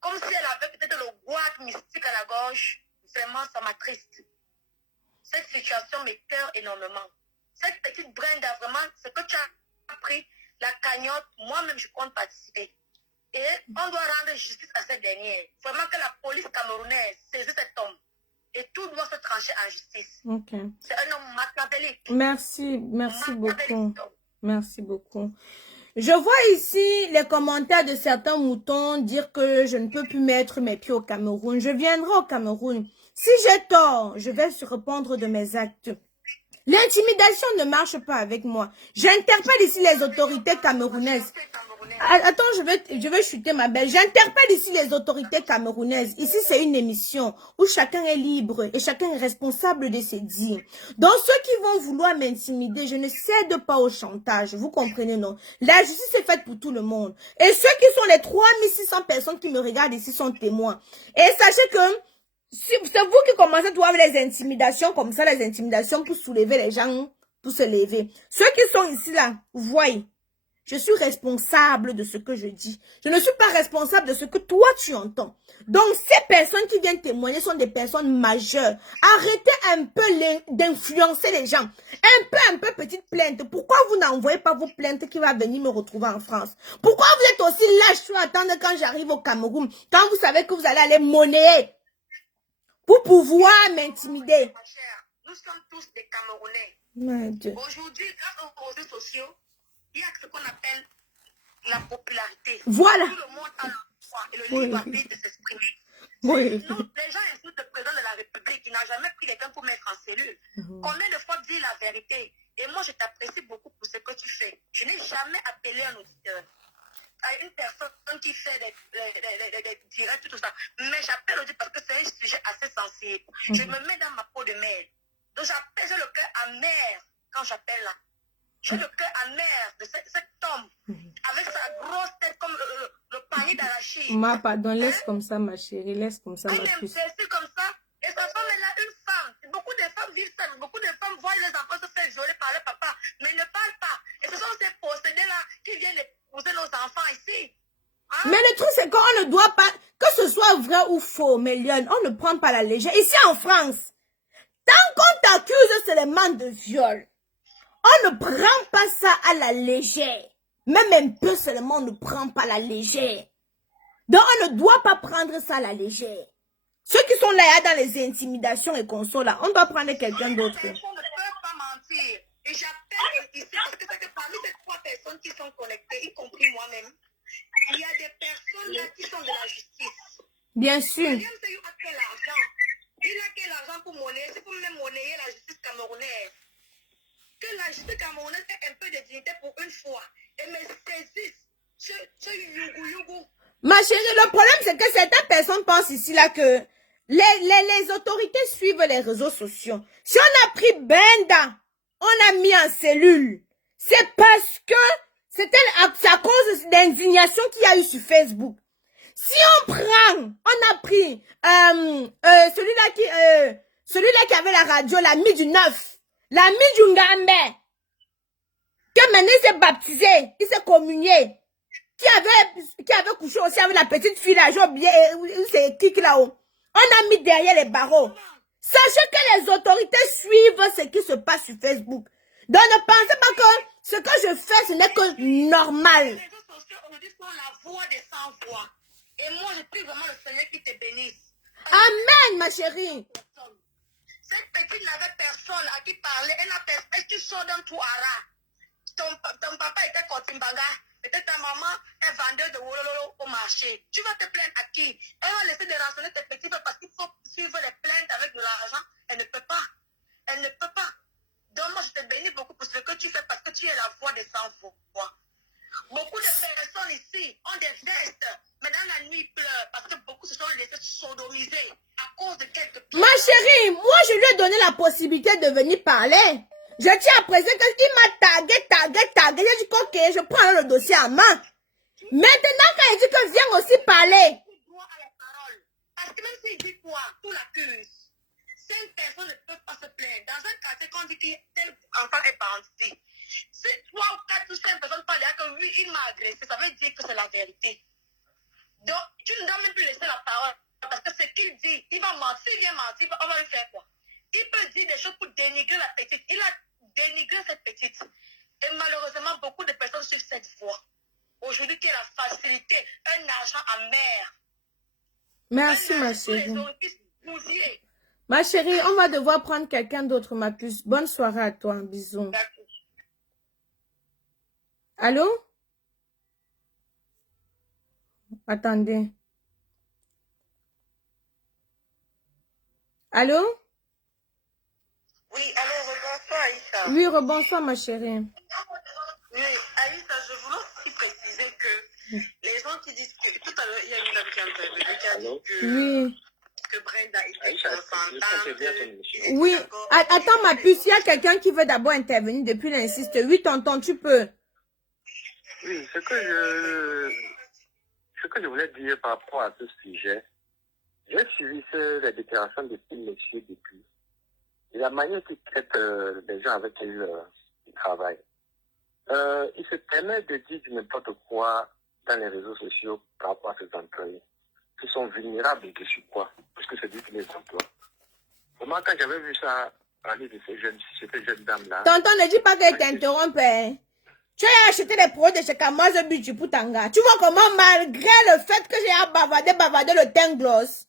comme si elle avait peut-être le guac mystique à la gorge, vraiment ça m'attriste. Cette situation m'écoeure énormément. Cette petite Brenda, vraiment, ce que tu as pris, la cagnotte, moi-même je compte participer. Et on doit rendre justice à cette dernière. Vraiment que la police camerounaise saisit cet homme. Et tout doit se trancher en justice. Okay. C'est un homme machiavélique. Merci beaucoup. Merci beaucoup. Je vois ici les commentaires de certains moutons dire que je ne peux plus mettre mes pieds au Cameroun. Je viendrai au Cameroun. Si j'ai tort, je vais se répondre de mes actes. L'intimidation ne marche pas avec moi. J'interpelle ici les autorités camerounaises. Attends, je vais chuter ma belle. J'interpelle ici les autorités camerounaises. Ici, c'est une émission où chacun est libre et chacun est responsable de ses dires. Donc, ceux qui vont vouloir m'intimider, je ne cède pas au chantage. Vous comprenez, non? La justice est faite pour tout le monde. Et ceux qui sont les 3600 personnes qui me regardent ici sont témoins. Et sachez que c'est vous qui commencez à trouver les intimidations comme ça, les intimidations pour soulever les gens, pour se lever. Ceux qui sont ici là, vous voyez, je suis responsable de ce que je dis. Je ne suis pas responsable de ce que toi tu entends. Donc ces personnes qui viennent témoigner sont des personnes majeures. Arrêtez un peu d'influencer les gens. Un peu petite plainte. Pourquoi vous n'envoyez pas vos plaintes qui va venir me retrouver en France? Pourquoi vous êtes aussi lâche sur attendre quand j'arrive au Cameroun, quand vous savez que vous allez aller monnayer pour pouvoir m'intimider? Nous sommes tous des Camerounais. Aujourd'hui, grâce aux réseaux sociaux, il y a ce qu'on appelle la popularité. Voilà. Tout le monde a le droit et le libre arbitre de s'exprimer. Oui. Les gens insultent le président de la République qui n'a jamais pris quelqu'un pour mettre en cellule. Combien de fois dire la vérité? Et moi, je t'apprécie beaucoup pour ce que tu fais. Je n'ai jamais appelé un auditeur à une personne qui fait des directs, tout ça. Mais j'appelle aussi parce que c'est un sujet assez sensible. Je me mets dans ma peau de mère. Donc j'appelle, j'ai le cœur amer quand j'appelle là. J'ai le cœur amer de cet homme avec sa grosse tête comme le panier d'arachide. Pardon, laisse comme ça, ma chérie, laisse comme ça, ma puce. C'est comme ça. Et sa femme est là, une femme. Beaucoup de femmes vivent ça. Beaucoup de femmes voient les enfants se faire violer par leur papa, mais ne parlent pas. Et ce sont ces possédés-là qui viennent épouser nos enfants ici. Hein? Mais le truc, c'est qu'on ne doit pas, que ce soit vrai ou faux, Méliane, on ne prend pas la légère. Ici en France, tant qu'on t'accuse seulement de viol, on ne prend pas ça à la légère. Même un peu seulement, on ne prend pas la légère. Donc, on ne doit pas prendre ça à la légère. Ceux qui sont là dans les intimidations et consoles, là, on doit prendre quelqu'un d'autre. Les gens ne peuvent pas mentir. Et j'appelle ici parce que parmi ces 3 personnes qui sont connectées, y compris moi-même, il y a des personnes là qui sont de la justice. Bien sûr. William Seyou a fait l'argent. Il a que l'argent pour monnaie, c'est pour même monnayer la justice camerounaise. Que la justice camerounaise ait un peu de dignité pour une fois et me saisisse ce yougou. Ma chérie, le problème c'est que certaines personnes pensent ici là que les autorités suivent les réseaux sociaux. Si on a pris Brenda, on a mis en cellule. C'est parce que c'est à cause d'indignation qu'il y a eu sur Facebook. Si on prend, on a pris celui-là qui avait la radio, l'ami du 9, l'ami du Ngambe, que maintenant il s'est baptisé, il s'est communié, qui avait couché aussi avec la petite fille là, j'ai oublié, c'est qui là-haut. On a mis derrière les barreaux. Sachez que les autorités suivent ce qui se passe sur Facebook. Donc ne pensez pas que ce que je fais, ce n'est que normal. Les réseaux sociaux aujourd'hui sont la voix des sans-voix. Et moi, je prie vraiment le Seigneur qui te bénisse. Amen, ma chérie. Cette petite n'avait personne à qui parler. Elle tu sors dans tout Ara. Ton papa était Kotimbanga. Peut-être ta maman est vendeuse de Wololo au marché. Tu vas te plaindre à qui? Elle va laisser de rançonner tes petits parce qu'il faut suivre les plaintes avec de l'argent. Elle ne peut pas. Elle ne peut pas. Donc moi, je te bénis beaucoup pour ce que tu fais parce que tu es la voix des sans-voix. Beaucoup de personnes ici ont des vestes, mais dans la nuit ils pleurent parce que beaucoup se sont laissés sodomiser à cause de quelques pierres. Ma chérie, moi je lui ai donné la possibilité de venir parler. Je tiens à préciser qu'il m'a tagué. J'ai dit ok, je prends le dossier en main. Maintenant quand il dit que viens aussi parler. Droit à la parole. Parce que même s'il dit quoi, tout l'accuse. 5 personnes ne peuvent pas se plaindre. Dans un quartier, quand on dit que tel enfant est bandit, si 3 ou 4 ou 5 personnes parlent que oui, il m'a agressé, ça veut dire que c'est la vérité. Donc, tu ne dois même plus laisser la parole. Parce que ce qu'il dit, il va mentir, s'il vient mentir, on va lui faire quoi? Il peut dire des choses pour dénigrer la petite. Il a dénigré cette petite. Et malheureusement, beaucoup de personnes suivent cette voie. Aujourd'hui, qui est la facilité, un argent amer. Merci, ma chérie. Ma chérie, on va devoir prendre quelqu'un d'autre, ma puce. Bonne soirée à toi. Bisous. Allô? Attendez. Allô? Oui, alors rebonsoir Aïssa. Oui, rebonsoir ma chérie. Oui, Aïssa, je voulais aussi préciser que les gens qui disent que tout à l'heure, il y a une dame qui est intervenue qui a dit que Brenda était consentante. Oui, attends ma puce, il y a quelqu'un qui veut d'abord intervenir depuis l'insiste. Oui, tonton, tu peux. Oui, ce que je voulais dire par rapport à ce sujet, j'ai suivi les déclarations de ce monsieur depuis. Et la manière qu'il traite les gens avec qui il travaille. Il se permet de dire n'importe quoi dans les réseaux sociaux par rapport à ses employés, qui sont vulnérables dessus quoi, parce que c'est lui qui les emploie. Moi, quand j'avais vu ça parler de ces jeunes dames-là... Tonton, ne dis pas qu'elle t'interrompt, hein. Tu as acheté les produits de chez Kamaz Beauty Putanga. Tu vois comment, malgré le fait que j'ai bavardé le teint gloss.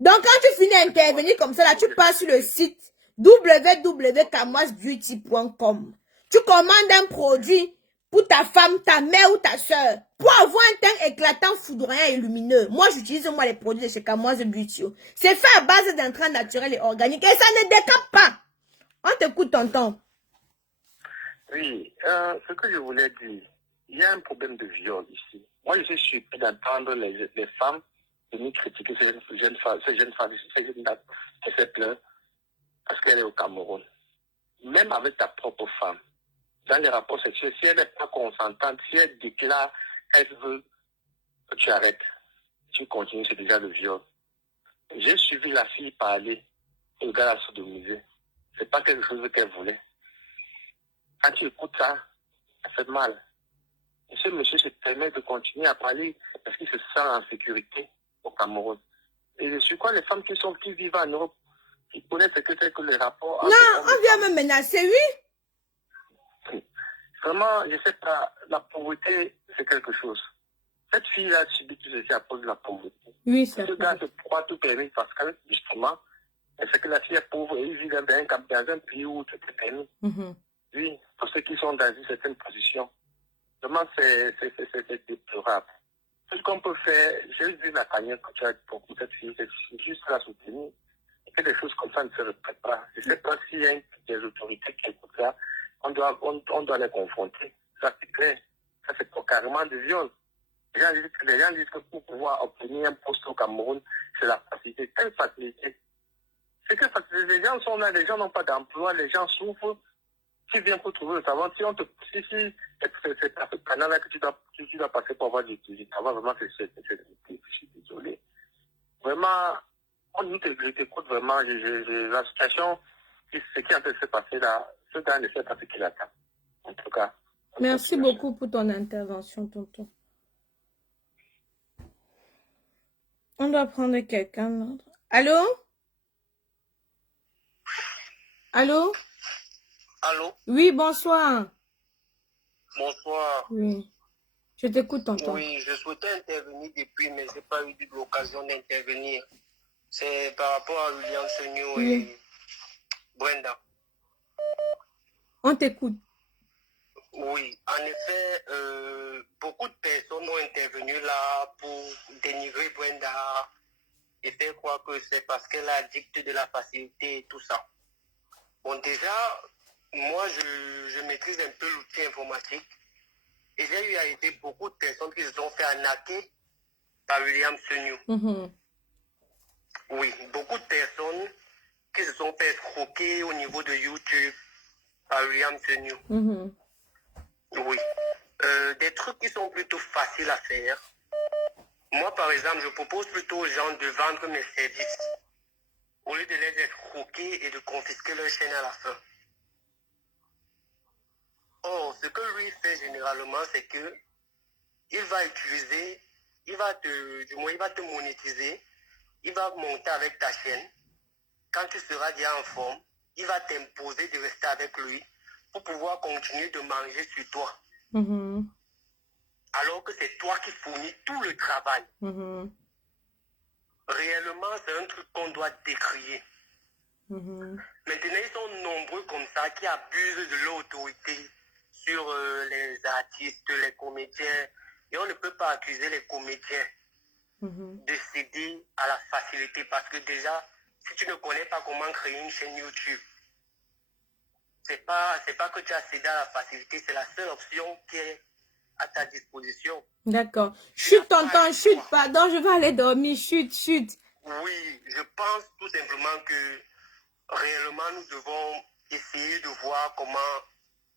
Donc, quand tu finis d'intervenir comme ça, là, tu passes sur le site www.kamazbeauty.com. Tu commandes un produit pour ta femme, ta mère ou ta soeur. Pour avoir un teint éclatant, foudroyant et lumineux. Moi, j'utilise les produits de chez Kamaz Beauty. C'est fait à base d'intrants naturels et organiques. Et ça ne décape pas. On t'écoute, tonton. Oui, ce que je voulais dire, il y a un problème de viol ici. Moi, je suis surpris d'entendre les femmes venir critiquer ces jeunes femmes, ces jeunes dames qui se plaignent parce qu'elle est au Cameroun. Même avec ta propre femme, dans les rapports sexuels, si elle n'est pas consentante, si elle déclare qu'elle veut que tu arrêtes, tu continues, c'est déjà le viol. J'ai suivi la fille parler, et le gars l'a sodomisé. C'est pas quelque chose qu'elle voulait. Quand tu écoutes ça, ça fait mal. Et ce monsieur se permet de continuer à parler parce qu'il se sent en sécurité au Cameroun. Et je suis quoi les femmes qui vivent en Europe, qui connaissent ce que c'est que les rapports... Non, on vient me menacer, oui. Vraiment, je sais pas, la pauvreté, c'est quelque chose. Cette fille-là a subi tout ceci à cause de la pauvreté. Oui, c'est ce gars se croit tout permis parce que, justement, c'est que la fille est pauvre et il vit dans un pays où tout est permis. Oui, pour ceux qui sont dans une certaine position. Vraiment, c'est déplorable. Ce qu'on peut faire, j'ai vu la cagnotte que tu as pour cette fille, c'est juste la soutenir. que des choses comme ça ne se répètent pas. Je ne sais pas s'il y a des autorités qui écoutent ça, on doit les confronter. Ça, c'est clair. Ça, c'est carrément des viols. Les gens disent que pour pouvoir obtenir un poste au Cameroun, c'est la facilité. Quelle facilité? C'est que les gens sont là, les gens n'ont pas d'emploi, les gens souffrent. Tu viens pour trouver le savant, si c'est à ce canal-là que tu dois passer pour avoir du travail, vraiment, je suis désolé. Vraiment, on t'écoute vraiment, la situation, ce qui est en train de se passer là, ce gars ne sait pas ce qu'il attend. En tout cas. Merci beaucoup pour ton intervention, tonton. On doit prendre quelqu'un d'autre. Allô? Allô? Allô? Oui, bonsoir. Bonsoir. Oui. Je t'écoute, tonton. Oui, je souhaitais intervenir depuis, mais je n'ai pas eu l'occasion d'intervenir. C'est par rapport à William Senior et Brenda. On t'écoute. Oui, en effet, beaucoup de personnes ont intervenu là pour dénigrer Brenda et faire croire que c'est parce qu'elle a dicté de la facilité et tout ça. Bon, déjà, moi, je maîtrise un peu l'outil informatique et j'ai eu à aider beaucoup de personnes qui se sont fait arnaquer par William Senior. Oui, beaucoup de personnes qui se sont fait escroquer au niveau de YouTube par William Senior. Oui. Des trucs qui sont plutôt faciles à faire. Moi, par exemple, je propose plutôt aux gens de vendre mes services au lieu de les escroquer et de confisquer leur chaîne à la fin. Or, ce que lui fait généralement, c'est que il va utiliser, il va te monétiser, il va monter avec ta chaîne. Quand tu seras déjà en forme, il va t'imposer de rester avec lui pour pouvoir continuer de manger sur toi. Alors que c'est toi qui fournis tout le travail. Réellement, c'est un truc qu'on doit décrier. Maintenant, ils sont nombreux comme ça qui abusent de leur autorité sur les artistes, les comédiens. Et on ne peut pas accuser les comédiens de céder à la facilité parce que déjà, si tu ne connais pas comment créer une chaîne YouTube, c'est pas que tu as cédé à la facilité, c'est la seule option qui est à ta disposition. D'accord. Chut, tonton, chut, pardon, je vais aller dormir, chut. Oui, je pense tout simplement que réellement nous devons essayer de voir comment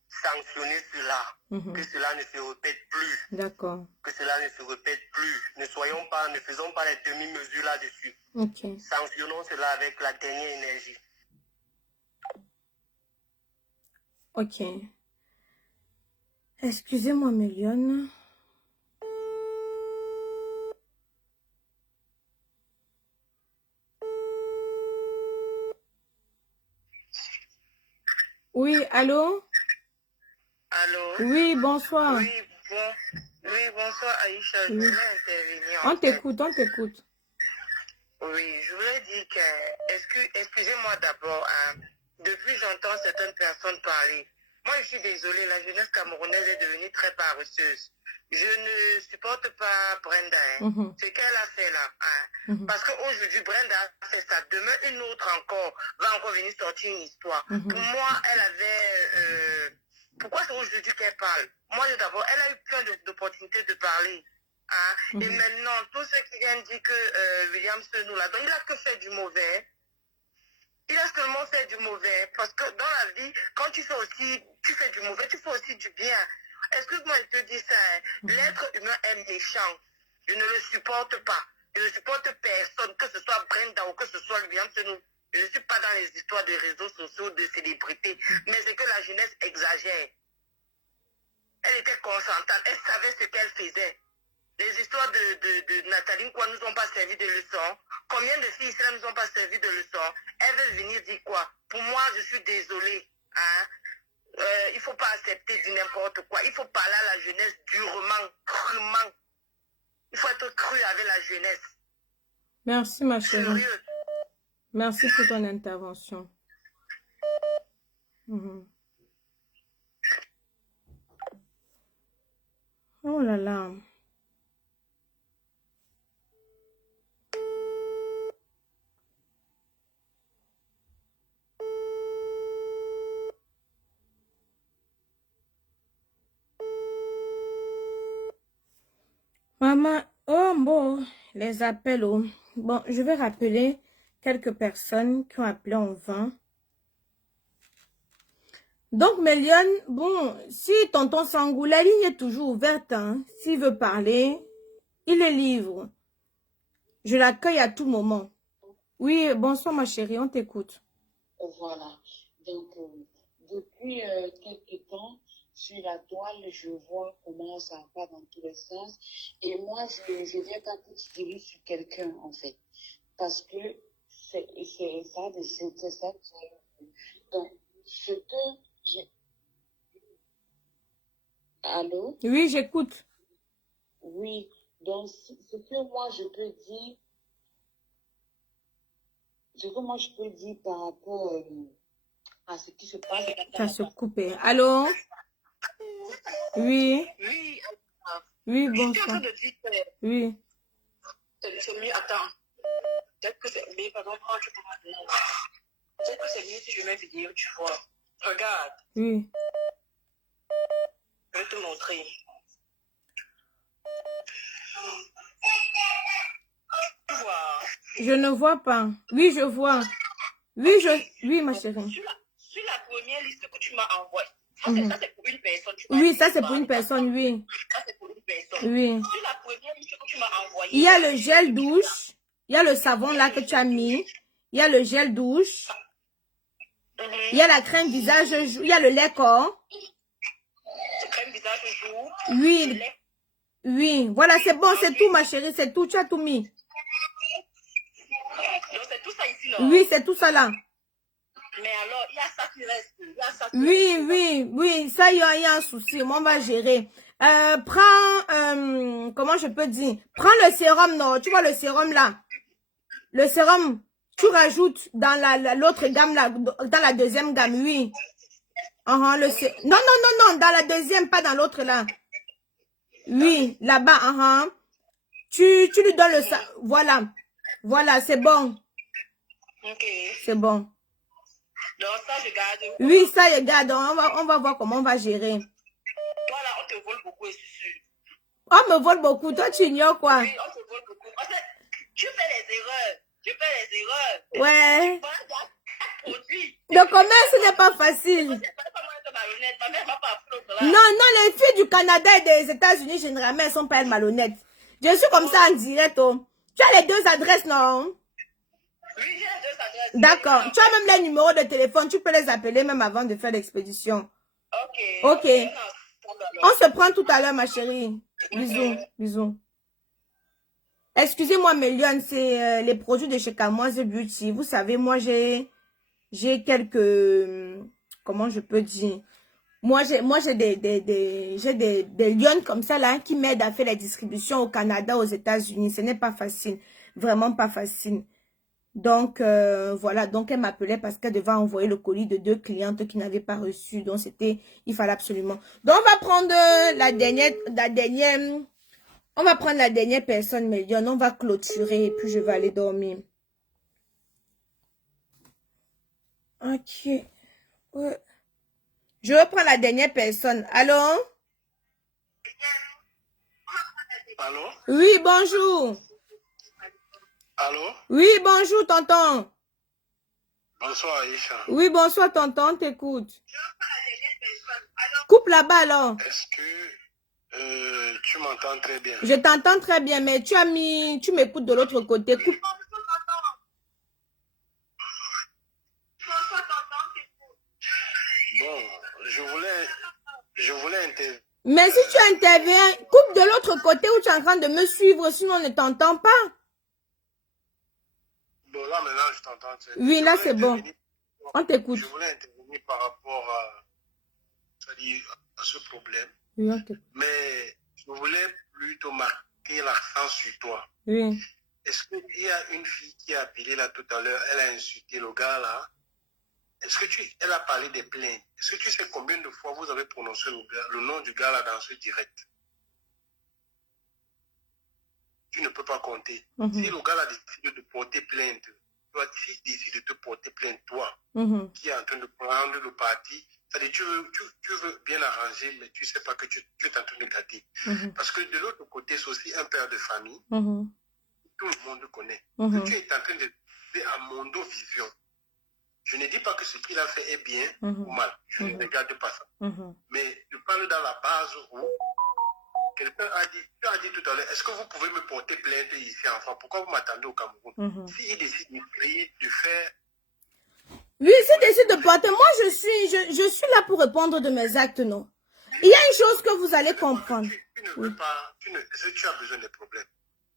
sanctionner cela, que cela ne se répète plus. D'accord. Que cela ne se répète plus. Ne faisons pas les demi-mesures là-dessus. Ok. Sanctionnons cela avec la dernière énergie. Ok. Excusez-moi, Méliane. Oui, allô? Allô? Oui, bonsoir. Oui, bonsoir Aïcha, je voulais intervenir. On t'écoute. Oui, je voulais dire que, excusez-moi d'abord, depuis j'entends certaines personnes parler. Moi, je suis désolée, la jeunesse camerounaise est devenue très paresseuse. Je ne supporte pas Brenda, ce qu'elle a fait là. Parce qu'aujourd'hui, Brenda a fait ça. Demain, une autre encore va encore venir sortir une histoire. Pour moi, elle avait... pourquoi c'est aujourd'hui qu'elle parle? Moi, d'abord, elle a eu plein d'opportunités de parler. Et maintenant, tous ceux qui viennent dire que William Senior là-dedans, il a que fait du mauvais. Il a seulement fait du mauvais. Parce que dans la vie, quand tu fais du mauvais, tu fais aussi du bien. Excuse-moi, je te dis ça. L'être humain est méchant. Je ne le supporte pas. Je ne supporte personne, que ce soit Brenda ou que ce soit William Senior. Je ne suis pas dans les histoires de réseaux sociaux, de célébrités. Mais c'est que la jeunesse exagère. Elle était consentante. Elle savait ce qu'elle faisait. Les histoires de Nathalie quoi nous ont pas servi de leçon. Combien de filles ici nous ont pas servi de leçon? Elles veulent venir dire quoi? Pour moi, je suis désolée. Il faut pas accepter du n'importe quoi. Il faut parler à la jeunesse durement, crûment. Il faut être cru avec la jeunesse. Merci, ma chérie. Sérieux. Merci pour ton intervention. Oh là là. Maman, oh bon, les appels. Oh. Bon, je vais rappeler quelques personnes qui ont appelé en vain. Donc, Méliane, bon, si tonton Sangou, la ligne est toujours ouverte. Hein. S'il veut parler, il est libre. Je l'accueille à tout moment. Oui, bonsoir ma chérie, on t'écoute. Voilà. Donc, depuis quelques temps, sur la toile, je vois comment ça va dans tous les sens. Et moi, je ne viens pas tout tirer sur quelqu'un, en fait. Parce que c'est ça. Donc, ce que j'ai... Allô? Oui, j'écoute. Oui. Donc, ce que moi, je peux dire... Ce que moi, je peux dire par rapport à ce qui se passe... Ça se coupe. Allô? Oui. Oui, Oui, je suis en train bonsoir. de dire que Oui. c'est mieux. Attends. Peut-être que c'est mieux. Par exemple, quand tu peux maintenant. Peut-être que c'est mieux si je mets vidéo, tu vois. Regarde. Oui. Je vais te montrer. Tu vois. Je ne vois pas. Oui, je vois. Oui, oui, ma chérie. Sur la première liste que tu m'as envoyée, ça c'est pour une personne. Oui, ça c'est pour une personne, oui. Ça c'est pour une personne. Oui. Sur la première liste que tu m'as envoyée, Il y a le gel douche. Il y a le savon là que tu as mis. Il y a le gel douche. Il y a la crème visage. Il y a le lait corps. crème visage jour. Oui. Oui. Voilà, c'est bon, c'est tout, ma chérie. C'est tout. Tu as tout mis. Donc c'est tout ça ici, non? Oui, c'est tout ça là. Mais alors, il y a ça qui reste. Il y a ça qui Oui. Ça, il y a un souci. On va gérer. Prends, comment je peux dire? Prends le sérum, non? Tu vois le sérum là? Le sérum, tu rajoutes dans l'autre gamme là, dans la deuxième gamme, oui. Non, dans la deuxième, pas dans l'autre là. Oui, là-bas, Tu lui donnes le ça. Voilà, c'est bon. Ok. C'est bon. Donc ça, je garde. Oui, ça, je garde. On va voir comment on va gérer. Toi là, on te vole beaucoup, et c'est sûr. On me vole beaucoup. Toi, tu ignores quoi? Oui, on te vole beaucoup. En fait, tu fais les erreurs. Ouais. Tu vends des produits. Le commerce n'est pas facile. Ma mère m'a pas appris l'autre là. Non, les filles du Canada et des États-Unis, généralement, elles sont pas malhonnêtes. Je suis comme ça en direct. Oh. Tu as les deux adresses, non? Oui, j'ai les deux adresses. D'accord. Tu as même les numéros de téléphone. Tu peux les appeler même avant de faire l'expédition. Ok. On se prend tout à l'heure, ma chérie. Bisous. Excusez-moi, Méliane, c'est les produits de chez Camoise Beauty. Vous savez, moi, j'ai quelques... Comment je peux dire? Moi, j'ai des lions comme ça, là, qui m'aident à faire la distribution au Canada, aux États-Unis. Ce n'est pas facile. Vraiment pas facile. Donc, voilà. Donc, elle m'appelait parce qu'elle devait envoyer le colis de 2 clientes qui n'avaient pas reçu. Donc, il fallait absolument. Donc, on va prendre on va prendre la dernière personne, Méliane. On va clôturer et puis je vais aller dormir. Ok. Ouais. Je reprends la dernière personne. Allô? Allô? Oui, bonjour. Allô? Oui, bonjour, tonton. Bonsoir, Aïcha. Oui, bonsoir, tonton. On t'écoute. Coupe là-bas, alors. Est-ce que tu m'entends très bien? Je t'entends très bien, mais tu m'écoutes de l'autre côté. Coupe. Bon, je voulais intervenir. Mais si tu interviens, coupe de l'autre côté où tu es en train de me suivre, sinon on ne t'entend pas. Bon, là maintenant je t'entends très bien. Oui, là c'est bon. On t'écoute. Je voulais intervenir par rapport à ce problème. Oui, on t'écoute. Mais je voulais plutôt marquer l'accent sur toi. Oui. Est-ce qu'il y a une fille qui a appelé là tout à l'heure, elle a insulté le gars là? Est-ce que elle a parlé des plaintes? Est-ce que tu sais combien de fois vous avez prononcé le nom du gars là dans ce direct? Tu ne peux pas compter. Si le gars là décide de porter plainte, toi, s'il décide de te porter plainte, toi, qui est en train de prendre le parti C'est-à-dire, tu veux bien arranger, mais tu ne sais pas que tu es en train de gâter. Parce que de l'autre côté, c'est aussi un père de famille. Tout le monde connaît. Que tu es en train de faire à Mondo Vision. Je ne dis pas que ce qu'il a fait est bien ou mal. Je ne regarde pas ça. Mais je parle dans la base où quelqu'un a dit, tu as dit tout à l'heure, est-ce que vous pouvez me porter plainte ici en France? Pourquoi vous m'attendez au Cameroun? S'il décide de faire... Oui, s'il décide de porter, moi je suis là pour répondre de mes actes, non. Il y a une chose que vous allez comprendre. Tu ne veux pas, est-ce que tu as besoin de problèmes?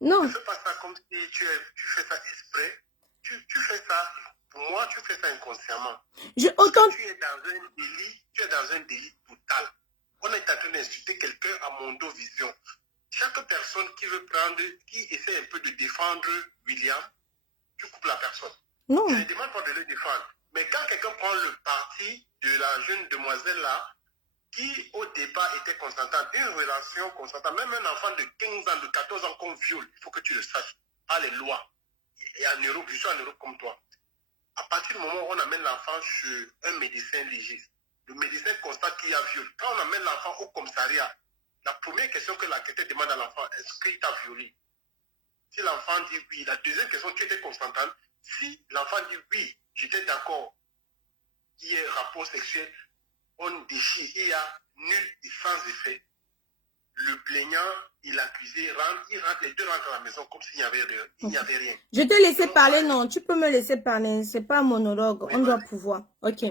Non. Ne fais pas ça comme si tu fais ça exprès. Tu fais ça, pour moi, tu fais ça inconsciemment. Tu es dans un délit total. On est en train d'insulter quelqu'un à Mondo Vision. Chaque personne qui essaie un peu de défendre William, tu coupes la personne. Non. Je ne demande pas de le défendre. Mais quand quelqu'un prend le parti de la jeune demoiselle là, qui au départ était consentante, une relation consentante, même un enfant de 15 ans, de 14 ans qu'on viole, il faut que tu le saches, par les lois. Et en Europe, je suis en Europe comme toi. À partir du moment où on amène l'enfant chez un médecin légiste, le médecin constate qu'il y a viol. Quand on amène l'enfant au commissariat, la première question que l'enquêteur demande à l'enfant, est-ce qu'il t'a violé? Si l'enfant dit oui, la deuxième question, tu étais consentante. Si l'enfant dit oui, j'étais d'accord qu'il y ait rapport sexuel, on déchire, il y a nul et sans effet. Le plaignant et l'accusé les deux rentrent à la maison comme s'il n'y avait rien. Je t'ai laissé parler, non, tu peux me laisser parler, c'est pas un monologue, on doit pouvoir. Ok.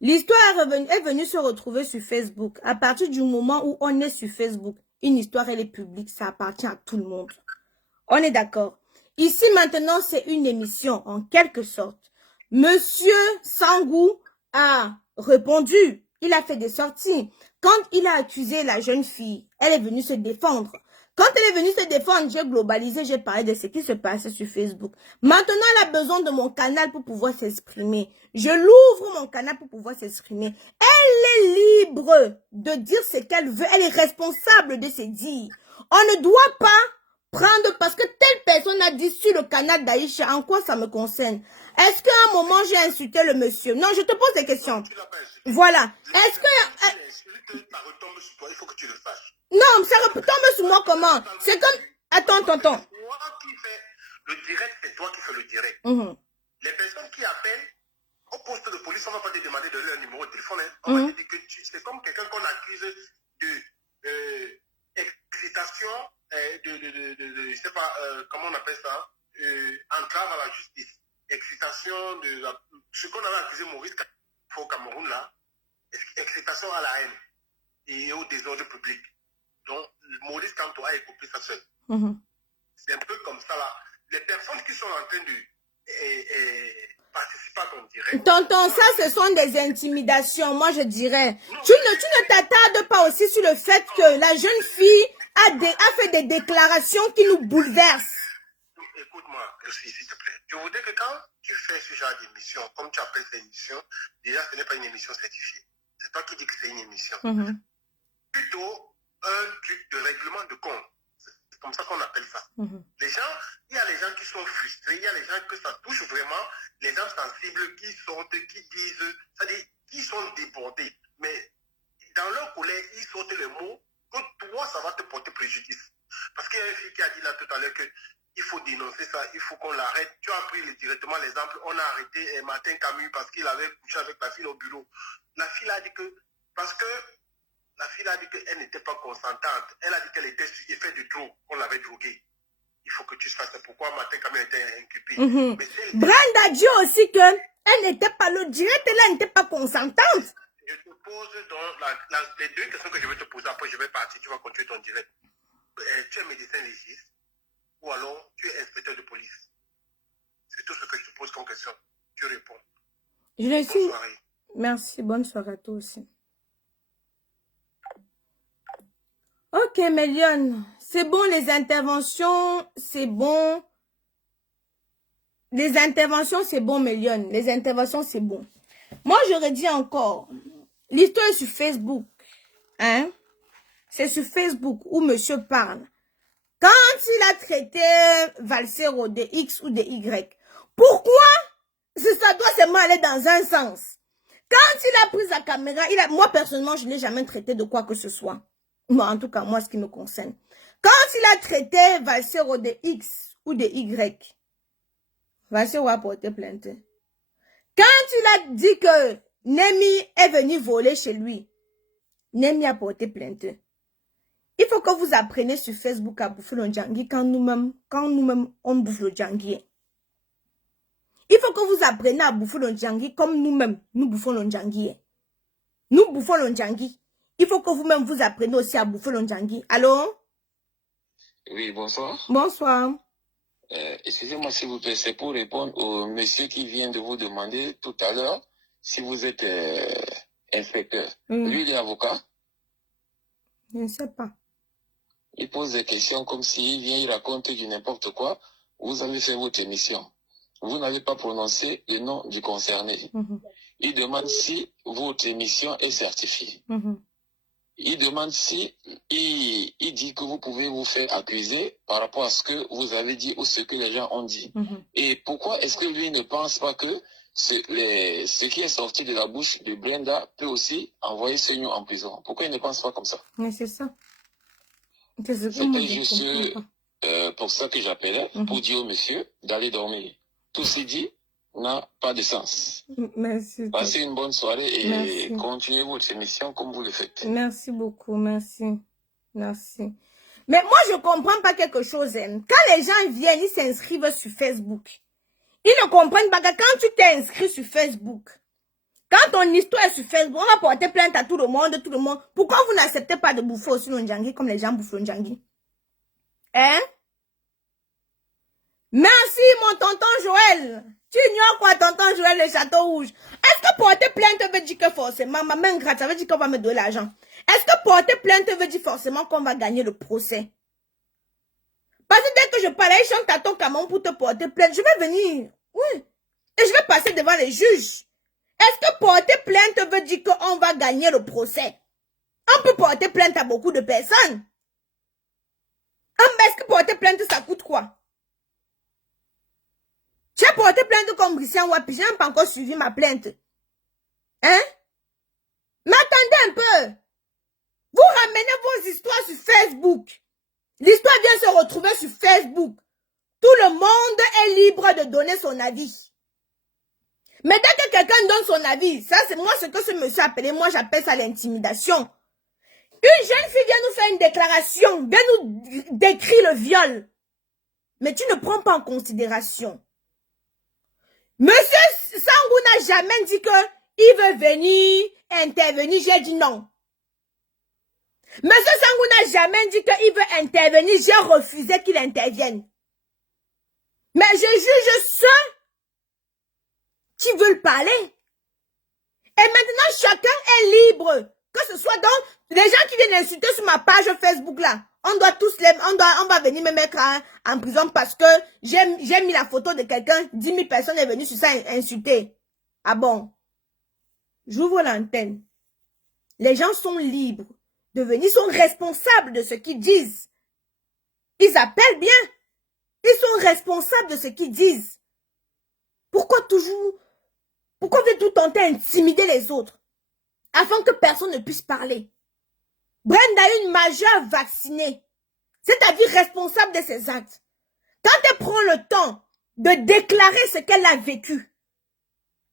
L'histoire est venue se retrouver sur Facebook. À partir du moment où on est sur Facebook, une histoire elle est publique, ça appartient à tout le monde. On est d'accord. Ici maintenant, c'est une émission en quelque sorte. Monsieur Sangou a répondu. Il a fait des sorties. Quand il a accusé la jeune fille, elle est venue se défendre. Quand elle est venue se défendre, j'ai globalisé, j'ai parlé de ce qui se passait sur Facebook. Maintenant, elle a besoin de mon canal pour pouvoir s'exprimer. Je l'ouvre mon canal pour pouvoir s'exprimer. Elle est libre de dire ce qu'elle veut. Elle est responsable de se dire. On ne doit pas prendre parce que telle personne a dit sur le canal d'Aïcha, en quoi ça me concerne? Est-ce qu'à un moment j'ai insulté le monsieur? Non, je te pose des questions. Voilà. Est-ce que... ça retombe sur toi, il faut que tu le saches. Non, ça retombe sur moi comment? C'est comme... Attends. Toi qui fais le direct, c'est toi qui fais le direct. Les personnes qui appellent au poste de police, on ne va pas te demander de leur numéro de téléphone. Hein. On va te dire que c'est comme quelqu'un qu'on accuse de excitation, je ne sais pas comment on appelle ça, entrave à la justice. Excitation ce qu'on avait accusé Maurice au Cameroun là, excitation à la haine et au désordre public. Donc Maurice Kanto a écopé ça seul. C'est un peu comme ça là. Les personnes qui sont en train de participer à ton direct. Tonton, ça ce sont des intimidations, moi je dirais. Tu ne t'attardes pas aussi sur le fait que la jeune fille a fait des déclarations qui nous bouleversent. Écoute-moi, s'il te plaît. Je voudrais que quand tu fais ce genre d'émission, comme tu appelles cette émission, déjà ce n'est pas une émission certifiée. C'est toi qui dis que c'est une émission. Plutôt un truc de règlement de compte. C'est comme ça qu'on appelle ça. Les gens, il y a les gens qui sont frustrés, il y a les gens que ça touche vraiment, les gens sensibles qui disent, c'est-à-dire qui sont débordés. Mais dans leur colère, ils sortent les mots que toi, ça va te porter préjudice. Parce qu'il y a une fille qui a dit là tout à l'heure que il faut dénoncer ça, il faut qu'on l'arrête. Tu as pris directement l'exemple, on a arrêté Martin Camus parce qu'il avait couché avec la fille au bureau. La fille a dit que, parce que la fille a dit qu'elle n'était pas consentante. Elle a dit qu'elle était sur effet de drogue, qu'on l'avait droguée. Il faut que tu fasses pourquoi Martin Camus était inculpé. Brenda dit aussi qu'elle n'était pas le direct, elle n'était pas consentante. Je te pose donc les deux questions que je vais te poser, après je vais partir, tu vas continuer ton direct. Tu es médecin légiste ou alors tu es inspecteur de police. C'est tout ce que je te pose comme question. Tu réponds. Bonne soirée. Merci, bonne soirée à toi aussi. Ok, Mélione, c'est bon les interventions, c'est bon. Les interventions, c'est bon, Mélione. Les interventions, c'est bon. Moi, j'aurais dit encore, l'histoire est sur Facebook. Hein? C'est sur Facebook où monsieur parle. Quand il a traité Valsero de X ou de Y, pourquoi ça doit seulement aller dans un sens? Quand il a pris sa caméra, moi personnellement, je ne l'ai jamais traité de quoi que ce soit. Moi, en tout cas, moi, ce qui me concerne. Quand il a traité Valsero de X ou de Y, Valsero a porté plainte. Quand il a dit que Nemi est venu voler chez lui, Nemi a porté plainte. Il faut que vous appreniez sur Facebook à bouffer le djangui quand nous-mêmes, on bouffe le djangui. Il faut que vous appreniez à bouffer le djangui comme nous-mêmes, nous bouffons le djangui. Nous bouffons le djangui. Il faut que vous-même vous appreniez aussi à bouffer le djangui. Allô? Oui, bonsoir. Bonsoir. Excusez-moi s'il vous plaît, c'est pour répondre au monsieur qui vient de vous demander tout à l'heure si vous êtes inspecteur. Lui, il est avocat. Je ne sais pas. Il pose des questions comme s'il vient, il raconte du n'importe quoi. Vous avez fait votre émission. Vous n'avez pas prononcé le nom du concerné. Il demande si votre émission est certifiée. Il demande si, il dit que vous pouvez vous faire accuser par rapport à ce que vous avez dit ou ce que les gens ont dit. Et pourquoi est-ce que lui ne pense pas que ce qui est sorti de la bouche de Brenda peut aussi envoyer ce nous en prison? Pourquoi il ne pense pas comme ça? Mais c'est ça. C'était juste pour ça que j'appelais, pour dire au monsieur d'aller dormir. Tout ce dit n'a pas de sens. Merci. Passez une bonne soirée et continuez votre émission comme vous le faites. Merci beaucoup, merci. Merci. Mais moi, je ne comprends pas quelque chose. Hein. Quand les gens viennent, ils s'inscrivent sur Facebook. Ils ne comprennent pas que quand tu t'es inscrit sur Facebook, quand ton histoire est sur Facebook, on va porter plainte à tout le monde, Pourquoi vous n'acceptez pas de bouffer aussi le djangui comme les gens bouffent le djangui? Hein? Merci, mon tonton Joël. Tu ignores quoi, tonton Joël, le château rouge? Est-ce que porter plainte veut dire que forcément, ma main gratte, ça veut dire qu'on va me donner l'argent? Est-ce que porter plainte veut dire forcément qu'on va gagner le procès? Parce que dès que je parle, je chante à ton camion pour te porter plainte, je vais venir. Oui. Et je vais passer devant les juges. Est-ce que porter plainte veut dire qu'on va gagner le procès? On peut porter plainte à beaucoup de personnes. Mais est-ce que porter plainte, ça coûte quoi? J'ai porté plainte comme Christian Wapi, je n'ai pas encore suivi ma plainte. Hein? Mais attendez un peu. Vous ramenez vos histoires sur Facebook. L'histoire vient se retrouver sur Facebook. Tout le monde est libre de donner son avis. Mais dès que quelqu'un donne son avis, ça c'est moi ce que ce monsieur a appelé, moi j'appelle ça l'intimidation. Une jeune fille vient nous faire une déclaration, vient nous décrire le viol. Mais tu ne prends pas en considération. Monsieur Sangou n'a jamais dit qu'il veut venir intervenir. J'ai dit non. Monsieur Sangou n'a jamais dit qu'il veut intervenir. J'ai refusé qu'il intervienne. Mais je juge ceux qui veulent parler. Et maintenant, chacun est libre. Que ce soit donc les gens qui viennent insulter sur ma page Facebook là. On doit tous on va venir me mettre en prison parce que j'ai mis la photo de quelqu'un, 10 000 personnes sont venues sur ça insulter. Ah bon? J'ouvre l'antenne. Les gens sont libres de venir, ils sont responsables de ce qu'ils disent. Ils appellent bien. Ils sont responsables de ce qu'ils disent. Pourquoi vous tout tenter d'intimider les autres afin que personne ne puisse parler? Brenda est une majeure vaccinée, c'est-à-dire responsable de ses actes. Quand elle prend le temps de déclarer ce qu'elle a vécu,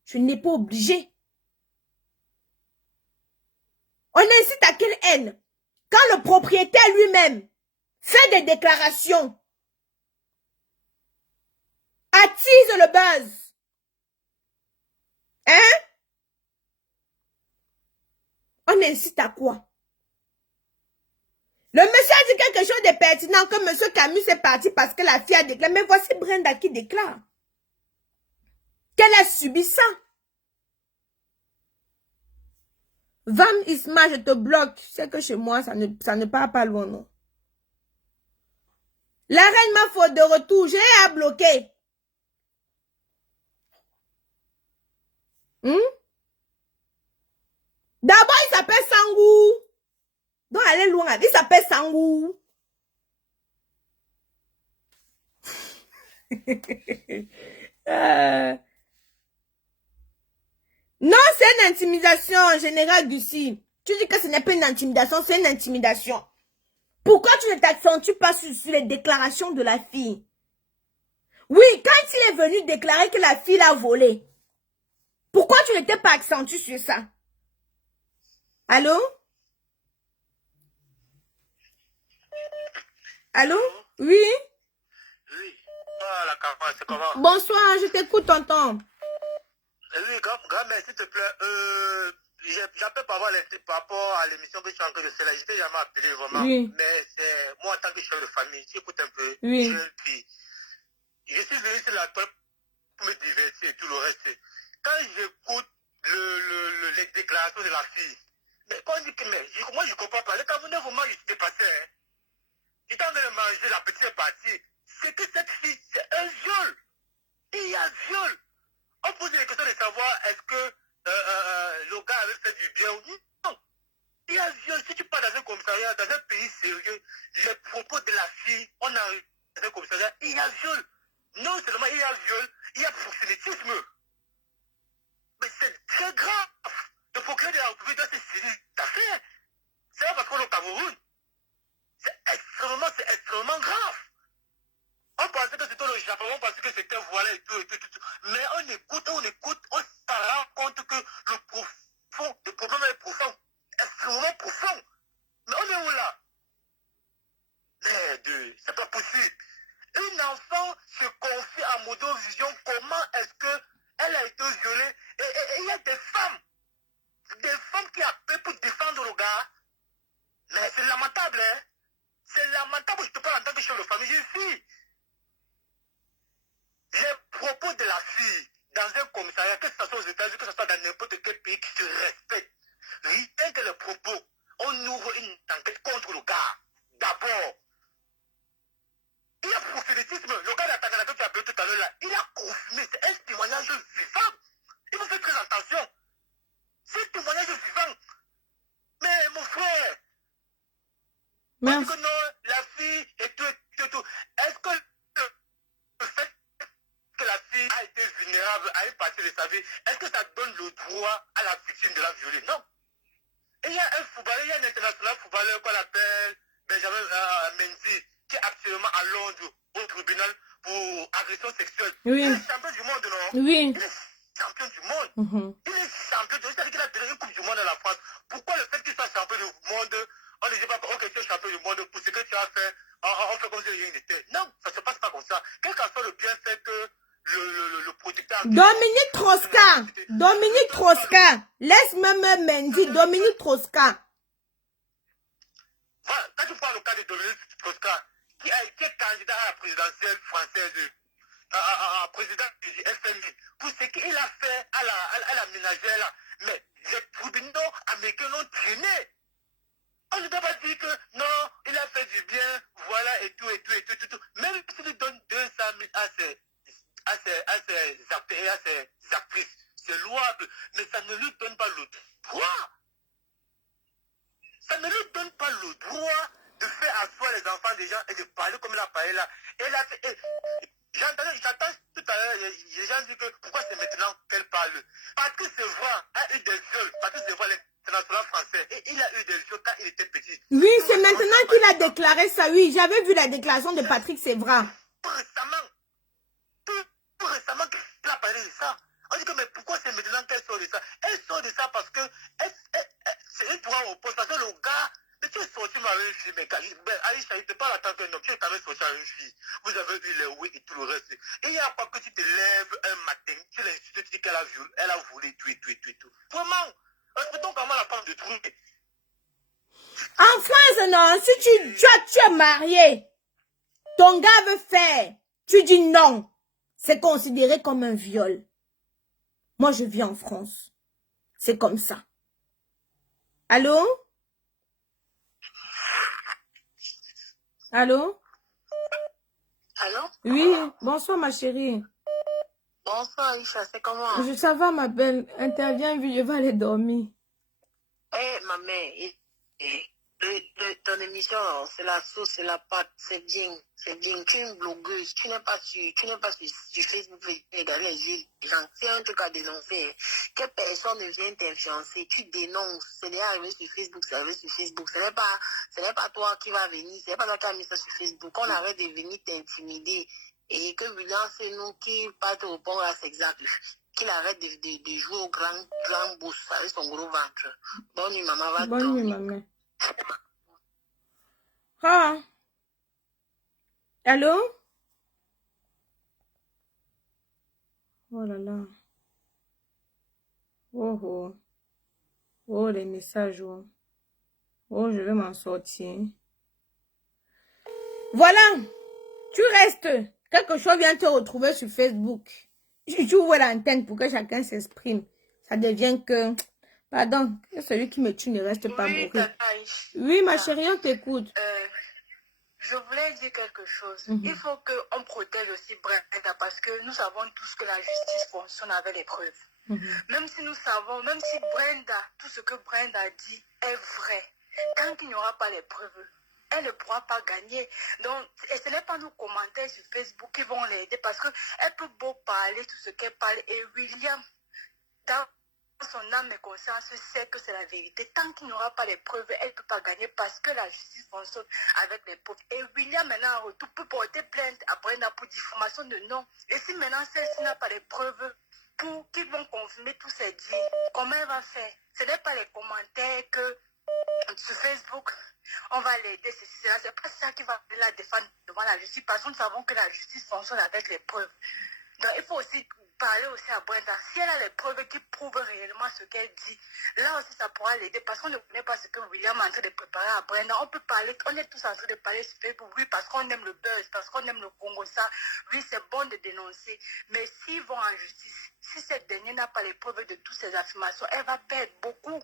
je n'ai pas obligé. On incite à quelle haine? Quand le propriétaire lui-même fait des déclarations, attise le buzz. Hein? On incite à quoi? Le monsieur a dit quelque chose de pertinent, que monsieur Camus est parti parce que la fille a déclaré. Mais voici Brenda qui déclare qu'elle a subi ça. Vam Isma, je te bloque. Tu sais que chez moi, ça ne part pas loin, non? La reine m'a faute de retour. J'ai à bloquer. D'abord, il s'appelle Sangou. Donc, elle est loin. Il s'appelle Sangou. Non, c'est une intimidation générale d'ici. Tu dis que ce n'est pas une intimidation, c'est une intimidation. Pourquoi tu ne t'accentues pas sur les déclarations de la fille? Oui, quand il est venu déclarer que la fille l'a volé, pourquoi tu n'étais pas accentué sur ça? Allô? Allô? Oui? Oui. Ah, la campagne, c'est comment? Bonsoir, je t'écoute, tonton. Oui, grand-mère, s'il te plaît, j'appelle par rapport à l'émission que je suis en train de faire là. J'étais jamais appelé vraiment. Oui. Mais c'est moi en tant que chef de famille, tu écoutes un peu. Oui. Je suis venu sur la toile pour me divertir et tout le reste. Quand j'écoute les déclarations de la fille, mais quand on dit que moi je comprends pas. Les Camerounais vraiment ils se dépassaient. Hein. J'étais en train de manger, la petite est partie. C'est que cette fille, c'est un viol. Il y a viol. On pose la question de savoir est-ce que le gars avait fait du bien ou non. Il y a viol. Si tu pars dans un commissariat, dans un pays sérieux, les propos de la fille, on a dans un commissariat, il y a viol. Non seulement il y a viol, il y a proxénétisme. Mais c'est très grave. Le procureur de la République doit se saisir d'affaires. C'est pas parce qu'on est au Cameroun. C'est extrêmement grave. On pensait que c'était le Japon, on pensait que c'était voilà et tout. Mais on écoute, on se rend compte que le problème est profond. Extrêmement profond. Mais on est où là? Merde, c'est pas possible. Une enfant se confie à Modovision, comment est-ce qu'elle a été violée? Et il y a des femmes qui appellent pour défendre le gars. Mais c'est lamentable, hein? C'est lamentable, je te parle en tant que chef de famille, j'ai une fille. Les propos de la fille dans un commissariat, que ce soit aux États-Unis, que ce soit dans n'importe quel pays qui se respecte, rien que les propos, on ouvre une enquête contre le gars. D'abord, il y a prosélytisme. Le gars d'Atakana que tu as appelé tout à l'heure là, il a confirmé, c'est un témoignage vivant. Il faut faire très attention. C'est un témoignage vivant. Mais mon frère, on dit que non, la fille et tout. Est-ce que le fait que la fille a été vulnérable à une partie de sa vie, est-ce que ça donne le droit à la victime de la violer? Non. Et il y a un footballeur, il y a un international footballeur qu'on appelle Benjamin Mendy, qui est actuellement à Londres au tribunal pour agression sexuelle. Oui. Il est champion du monde, non? Oui. Il est champion du monde. Il est champion du monde. C'est-à-dire qu'il a donné une coupe du monde à la France. Pourquoi le fait qu'il soit champion du monde, on ne dit pas ok, tu es champion du monde pour ce que tu as fait, on fait comme si rien n'était. Non, ça ne se passe pas comme ça. Quel qu'en soit le bienfait que le protecteur... Dominique Trosca. Laisse même Mendy. Dominique Trosca. Voilà, quand tu parles au cas de Dominique Trosca, qui est candidat à la présidentielle française, à président du FMI, pour ce qu'il a fait à la ménagère là, mais les tribunaux américains l'ont traîné. On ne doit pas dire que non, il a fait du bien, voilà et tout. Même s'il donne 200 000 à ses acteurs et à ses actrices, c'est louable, mais ça ne lui donne pas le droit. Ça ne lui donne pas le droit de faire asseoir les enfants des gens et de parler comme il a parlé là. J'entends tout à l'heure, les gens disent que pourquoi c'est maintenant qu'elle parle. Parce que c'est vrai, a eu des viols, parce que c'est vrai, l'international français, et il a eu des viols quand il était petit. Oui, c'est maintenant qu'il a déclaré ça, oui. J'avais vu la déclaration de Patrick Sévra. Tout récemment qu'il a parlé de ça. On dit que mais pourquoi c'est maintenant qu'elle sort de ça? Elle sort de ça parce que c'est une droit au poste. Parce que le gars, mais tu es sorti avec une fille, mais Aïcha, il te parle en tant qu'un homme, tu es quand même sorti avec une fille. Vous avez eu les oui et tout le reste. Et il n'y a pas que tu te lèves un matin, tu l'insultes, tu dis qu'elle a volé tout. Vraiment, respectons comment la femme de trouver. En France, non, si tu es marié, ton gars veut faire, tu dis non. C'est considéré comme un viol. Moi, je vis en France. C'est comme ça. Allô? Allô? Allô? Oui, bonsoir ma chérie. Bonsoir Aïcha, c'est comment? Ça va ma belle, interviens, je vais aller dormir. Ma mère, Ton émission, c'est la sauce, c'est la pâte, c'est bien, c'est bien. Tu es une blogueuse, tu n'es pas sur Facebook, regarder les yeux des gens. C'est un truc à dénoncer. Que personne ne vienne t'influencer, tu dénonces. C'est déjà arrivé sur Facebook, c'est arrivé sur Facebook. Ce n'est pas toi qui va venir, ce n'est pas toi qui a mis ça sur Facebook. On arrête de venir t'intimider. Et que William, c'est nous qui pas te répondre à ces actes. Qu'il arrête de jouer au grand boss avec son gros ventre. Bonne nuit, maman, va Bonne nuit, maman. Ah. Allô? Oh là là. Oh oh. Oh, les messages. Oh, oh je vais m'en sortir. Voilà. Tu restes. Quelque chose vient te retrouver sur Facebook. Tu ouvres l'antenne pour que chacun s'exprime. Ça devient que... Pardon, que celui qui me tue ne reste pas mourir. Oui, ma chérie, on t'écoute. Je voulais dire quelque chose. Il faut qu'on protège aussi Brenda parce que nous savons tous que la justice fonctionne avec les preuves. Même si nous savons, même si Brenda, tout ce que Brenda dit est vrai, tant qu'il n'y aura pas les preuves, elle ne pourra pas gagner. Donc, et ce n'est pas nos commentaires sur Facebook qui vont l'aider parce qu'elle peut beau parler tout ce qu'elle parle. Et William, dans son âme et conscience, sait que c'est la vérité. Tant qu'il n'y aura pas les preuves, elle ne peut pas gagner parce que la justice fonctionne avec les preuves. Et William, maintenant, en retour, peut porter plainte à Brenda pour diffamation de nom. Et si maintenant celle-ci n'a pas les preuves pour qui vont confirmer tous ces dires, comment elle va faire? Ce n'est pas les commentaires que sur Facebook, on va l'aider, c'est pas ça qui va la défendre devant la justice, parce que nous savons que la justice fonctionne avec les preuves. Donc il faut aussi parler aussi à Brenda. Si elle a les preuves qui prouvent réellement ce qu'elle dit, là aussi ça pourra l'aider, parce qu'on ne connaît pas ce que William est en train de préparer à Brenda. On peut parler, on est tous en train de parler sur Facebook, oui, parce qu'on aime le buzz, parce qu'on aime le Congo, ça, oui, c'est bon de dénoncer. Mais s'ils vont en justice, si cette dernière n'a pas les preuves de toutes ces affirmations, elle va perdre beaucoup.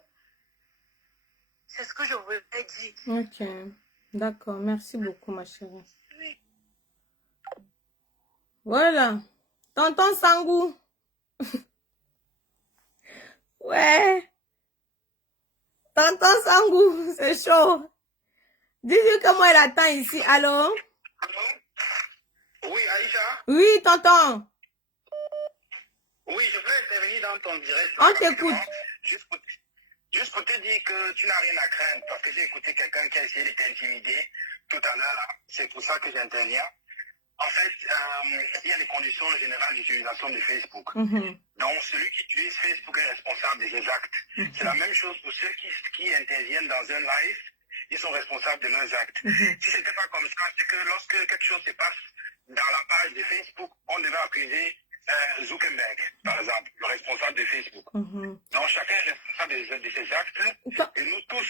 C'est ce que je voulais dire. Ok, d'accord. Merci beaucoup, ma chérie. Oui. Voilà. Tonton Sangou. Ouais. Tonton Sangou, c'est chaud. Dis-lui que moi, il attend ici. Allô? Oui, Aïcha? Oui, tonton. Oui, je voulais intervenir dans ton direct. On t'écoute. Juste pour te dire que tu n'as rien à craindre, parce que j'ai écouté quelqu'un qui a essayé de t'intimider tout à l'heure. C'est pour ça que j'interviens. En fait, il y a les conditions générales d'utilisation de Facebook. Donc, celui qui utilise Facebook est responsable de ses actes. C'est la même chose pour ceux qui interviennent dans un live. Ils sont responsables de leurs actes. Si ce n'était pas comme ça, c'est que lorsque quelque chose se passe dans la page de Facebook, on devait accuser Zuckerberg, par exemple, le responsable de Facebook. Donc, chacun est responsable de ses actes. Et nous tous...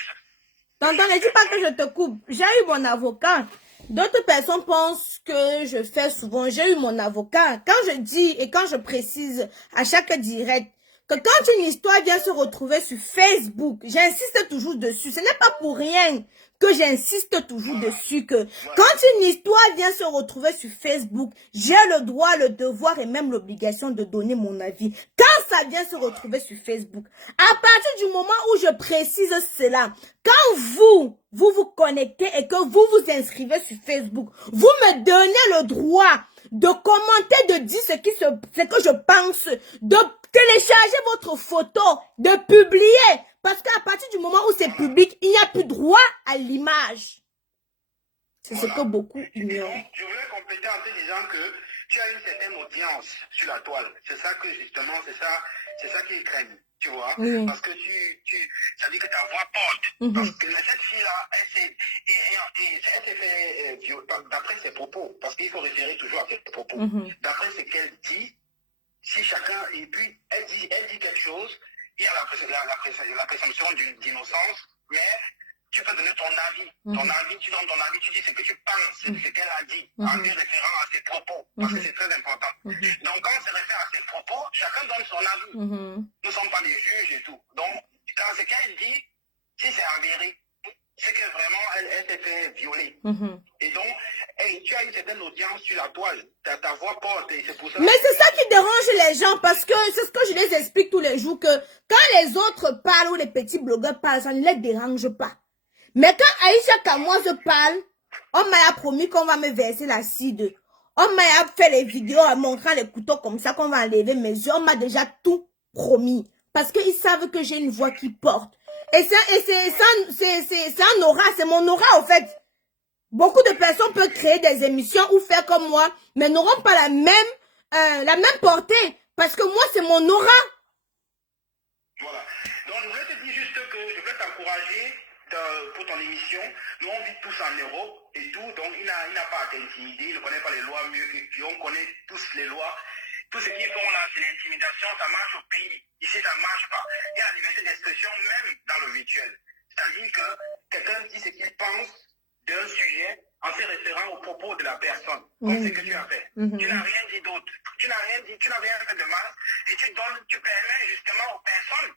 Tonton, ne dis pas que je te coupe. J'ai eu mon avocat. D'autres personnes pensent que je fais souvent. J'ai eu mon avocat. Quand je dis et quand je précise à chaque direct que quand une histoire vient se retrouver sur Facebook, j'insiste toujours dessus. Ce n'est pas pour rien que j'insiste toujours dessus que quand une histoire vient se retrouver sur Facebook, j'ai le droit, le devoir et même l'obligation de donner mon avis. Quand ça vient se retrouver sur Facebook, à partir du moment où je précise cela, quand vous connectez et que vous vous inscrivez sur Facebook, vous me donnez le droit de commenter, de dire ce que je pense, de télécharger votre photo, de publier. Parce qu'à partir du moment où c'est public, il n'y a plus droit à l'image. C'est ce que beaucoup ignorent. Je voulais compléter en te disant que tu as une certaine audience sur la toile. C'est ça que justement, c'est ça qu'ils craignent. Tu vois, parce que ça dit que ta voix porte. Parce que cette fille-là, elle s'est fait d'après ses propos, parce qu'il faut référer toujours à ses propos. D'après ce qu'elle dit, si chacun, et puis elle dit quelque chose, il y a la présomption d'innocence, mais tu peux donner ton avis. Ton avis, tu donnes ton avis, tu dis ce que tu penses, ce qu'elle a dit, en lui référant à ses propos, parce que c'est très important. Donc, quand on se réfère à ses propos, chacun donne son avis. Nous ne sommes pas des juges et tout. Donc, quand ce qu'elle dit, si c'est avéré, c'est que vraiment, elle s'est fait violer. Et donc, tu as une certaine audience sur la toile, ta voix porte, et c'est pour ça... Mais c'est ça qui dérange les gens, parce que c'est ce que je les explique tous les jours, que quand les autres parlent ou les petits blogueurs parlent, ça ne les dérange pas. Mais quand Aïcha Kamoise parle, on m'a promis qu'on va me verser l'acide. On m'a fait les vidéos en montrant les couteaux comme ça, qu'on va enlever mes yeux. On m'a déjà tout promis. Parce qu'ils savent que j'ai une voix qui porte. Et c'est un aura, c'est mon aura en fait. Beaucoup de personnes peuvent créer des émissions ou faire comme moi, mais n'auront pas la même portée. Parce que moi, c'est mon aura. Voilà. Donc, je voulais te dire juste que je vais t'encourager pour ton émission. Nous, on vit tous en Europe et tout, donc il n'a pas à t'intimider, il ne connaît pas les lois mieux que tu. On connaît tous les lois. Tout ce qu'ils font là, c'est l'intimidation, ça marche au pays. Ici, ça ne marche pas. Il y a la liberté d'expression même dans le virtuel. C'est-à-dire que quelqu'un dit ce qu'il pense d'un sujet en se référant aux propos de la personne, comme ce que tu as fait. Tu n'as rien dit d'autre. Tu n'as rien fait de mal et tu permets justement aux personnes,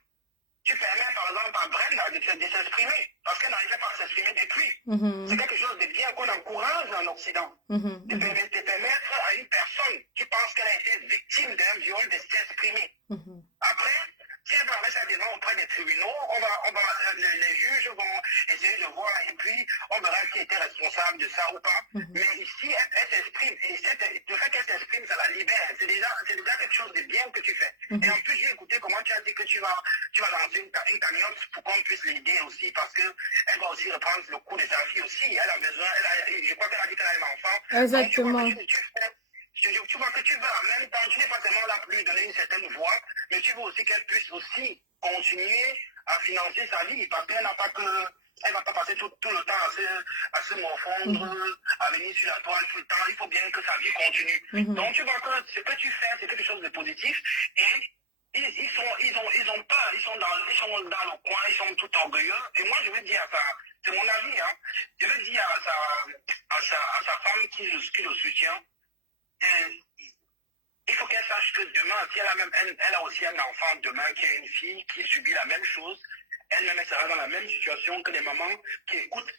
tu permets par exemple à Brenda de s'exprimer parce qu'elle n'arrivait pas à s'exprimer depuis. C'est quelque chose de bien qu'on encourage en Occident. De permettre à une personne qui pense qu'elle a été victime d'un viol de s'exprimer. Après, si elle va mettre ça devant auprès des tribunaux, les juges vont essayer de voir et puis on verra qui était responsable de ça ou pas. Mais ici, elle s'exprime. Et le fait qu'elle s'exprime, ça la libère. C'est déjà quelque chose de bien que tu fais. Et en plus, j'ai écouté comment tu as dit que tu vas lancer une cagnotte pour qu'on puisse l'aider aussi parce qu'elle va aussi reprendre le coup de sa fille aussi. Elle a besoin, je crois qu'elle a dit qu'elle a un enfant. Exactement. Tu vois que tu veux en même temps, tu n'es pas seulement là pour lui donner une certaine voix, mais tu veux aussi qu'elle puisse aussi continuer à financer sa vie, parce qu'elle n'a pas que, elle va pas passer tout le temps à se morfondre, à venir sur la toile tout le temps. Il faut bien que sa vie continue. Donc tu vois que ce que tu fais, c'est quelque chose de positif, et ils ont peur, ils sont dans le coin, ils sont tout orgueilleux. Et moi je veux dire à ça, c'est mon avis, hein, je veux dire à sa femme qui le soutient. Il faut qu'elle sache que demain, si elle a aussi un enfant demain qui a une fille qui subit la même chose, elle-même sera dans la même situation que les mamans qui écoutent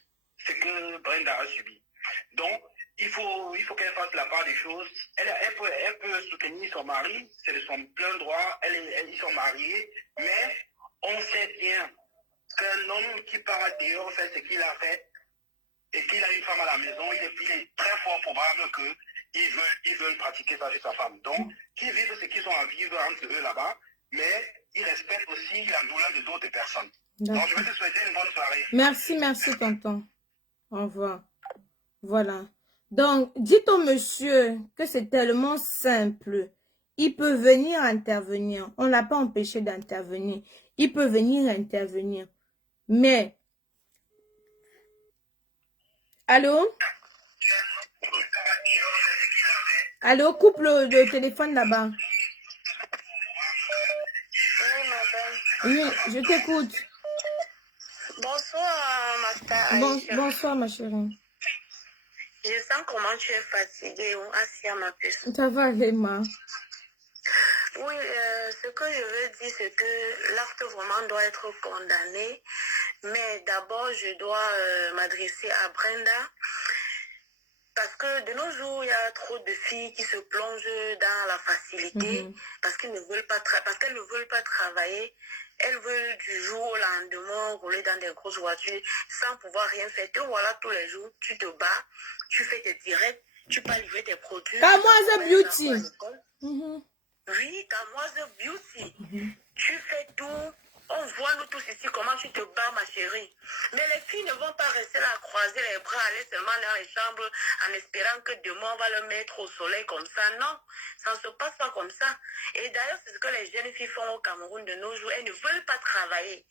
ce que Brenda a subi. Donc, il faut qu'elle fasse la part des choses. Elle peut soutenir son mari, c'est de son plein droit, ils sont mariés, mais on sait bien qu'un homme qui part dehors fait ce qu'il a fait et qu'il a une femme à la maison, il est très fort probable que ils veulent pratiquer ça sur sa femme. Donc, qu'ils vivent ce qu'ils ont à vivre entre eux là-bas, mais ils respectent aussi la douleur de d'autres personnes. Donc, je vais te souhaiter une bonne soirée. Merci, tonton. Au revoir. Voilà. Donc, dites au monsieur que c'est tellement simple. Il peut venir intervenir. On ne l'a pas empêché d'intervenir. Il peut venir intervenir. Mais, allô? Allô, coupe le téléphone là-bas. Oui, madame. Oui, je t'écoute. Bonsoir, Master. Bonsoir, ma chérie. Je sens comment tu es fatiguée ou assis à ma personne. Ça va, Léma. Oui, ce que je veux dire, c'est que l'acte vraiment doit être condamné. Mais d'abord, je dois m'adresser à Brenda. Parce que de nos jours, il y a trop de filles qui se plongent dans la facilité parce qu'elles ne veulent pas travailler. Elles veulent du jour au lendemain rouler dans des grosses voitures sans pouvoir rien faire. Te voilà tous les jours, tu te bats, tu fais tes directs, tu peux livrer tes produits. Kamoise Beauty. Oui, Kamoise Beauty. Tu fais tout. On voit nous tous ici comment tu te bats, ma chérie. Mais les filles ne vont pas rester là à croiser les bras, aller seulement dans les chambres en espérant que demain on va le mettre au soleil comme ça. Non, ça ne se passe pas comme ça. Et d'ailleurs, c'est ce que les jeunes filles font au Cameroun de nos jours. Elles ne veulent pas travailler.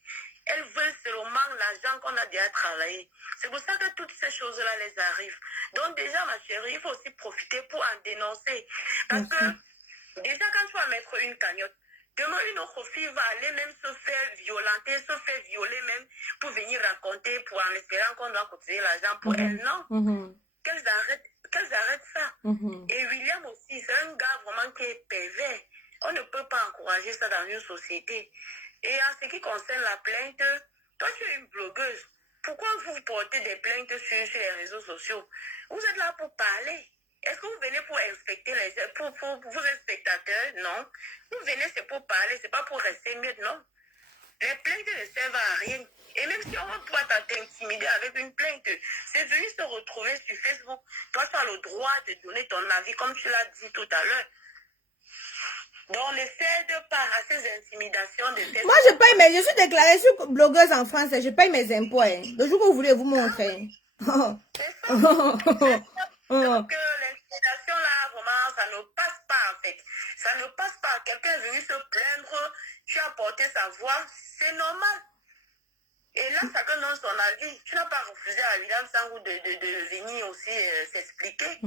Elles veulent seulement l'argent qu'on a déjà travaillé. C'est pour ça que toutes ces choses-là les arrivent. Donc déjà, ma chérie, il faut aussi profiter pour en dénoncer. Parce que déjà, quand tu vas mettre une cagnotte, demain, une autre fille va aller même se faire violenter, se faire violer même pour venir raconter, pour en espérant qu'on doit cotiser l'argent pour elle. Non. Qu'elles arrêtent ça. Et William aussi, c'est un gars vraiment qui est pervers. On ne peut pas encourager ça dans une société. Et en ce qui concerne la plainte, toi tu es une blogueuse. Pourquoi vous portez des plaintes sur les réseaux sociaux? Vous êtes là pour parler. Est-ce que vous venez pour inspecter pour vous spectateurs? Non. Vous venez, c'est pour parler, c'est pas pour rester mieux, non. Les plaintes ne servent à rien. Et même si on doit t'intimider avec une plainte, c'est venu se retrouver sur Facebook. Toi, tu as le droit de donner ton avis, comme tu l'as dit tout à l'heure. Donc, ne cède pas à ces intimidations de Facebook. Moi, je paye mes... Je suis déclarée sur blogueuse en France. Je paye mes impôts. Hein. Le jour que vous voulez vous montrer. Donc, l'intimidation là, vraiment, ça ne passe pas en fait. Ça ne passe pas. Quelqu'un est venu se plaindre, tu as porté sa voix, c'est normal. Et là, chacun donne son avis. Tu n'as pas refusé à William Sangou de venir aussi s'expliquer.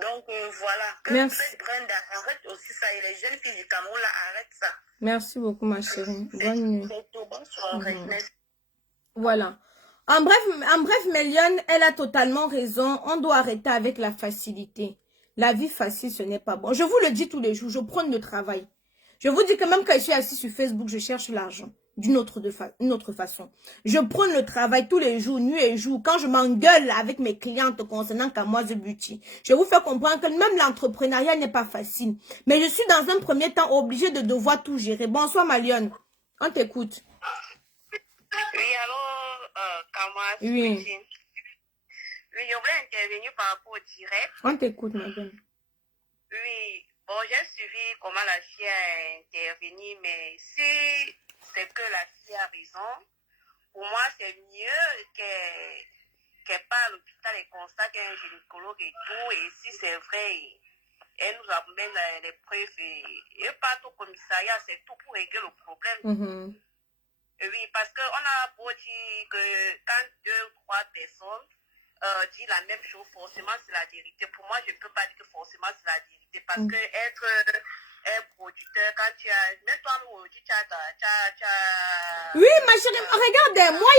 Donc, voilà. Que merci. Brenda arrête aussi ça. Et les jeunes filles du Cameroun là, arrêtent ça. Merci beaucoup, ma chérie. Bonne nuit. Bonne soirée. Voilà. En bref, Méliane, elle a totalement raison. On doit arrêter avec la facilité. La vie facile, ce n'est pas bon. Je vous le dis tous les jours, je prône le travail. Je vous dis que même quand je suis assis sur Facebook, je cherche l'argent d'une autre façon. Je prône le travail tous les jours, nuit et jour. Quand je m'engueule avec mes clientes concernant Kamoise Beauty, je vous fais comprendre que même l'entrepreneuriat n'est pas facile. Mais je suis dans un premier temps obligée de devoir tout gérer. Bonsoir, Malione. On t'écoute. Oui, alors, Kamoise Oui. Beauty. Oui, je voulais intervenir par rapport au direct. On t'écoute, madame. Oui, bon, j'ai suivi comment la fille a intervenu, mais si c'est que la fille a raison, pour moi, c'est mieux qu'elle parle à l'hôpital et constate qu'il y a un gynécologue et tout, et si c'est vrai, elle nous amène les preuves et part au commissariat, c'est tout pour régler le problème. Oui, parce qu'on a beau dire que quand 2 ou 3 personnes dit la même chose, forcément c'est la vérité. Pour moi, je ne peux pas dire que forcément c'est la vérité. Parce que être un producteur, quand tu as... Même toi, oui, ma chérie, regardez, moi,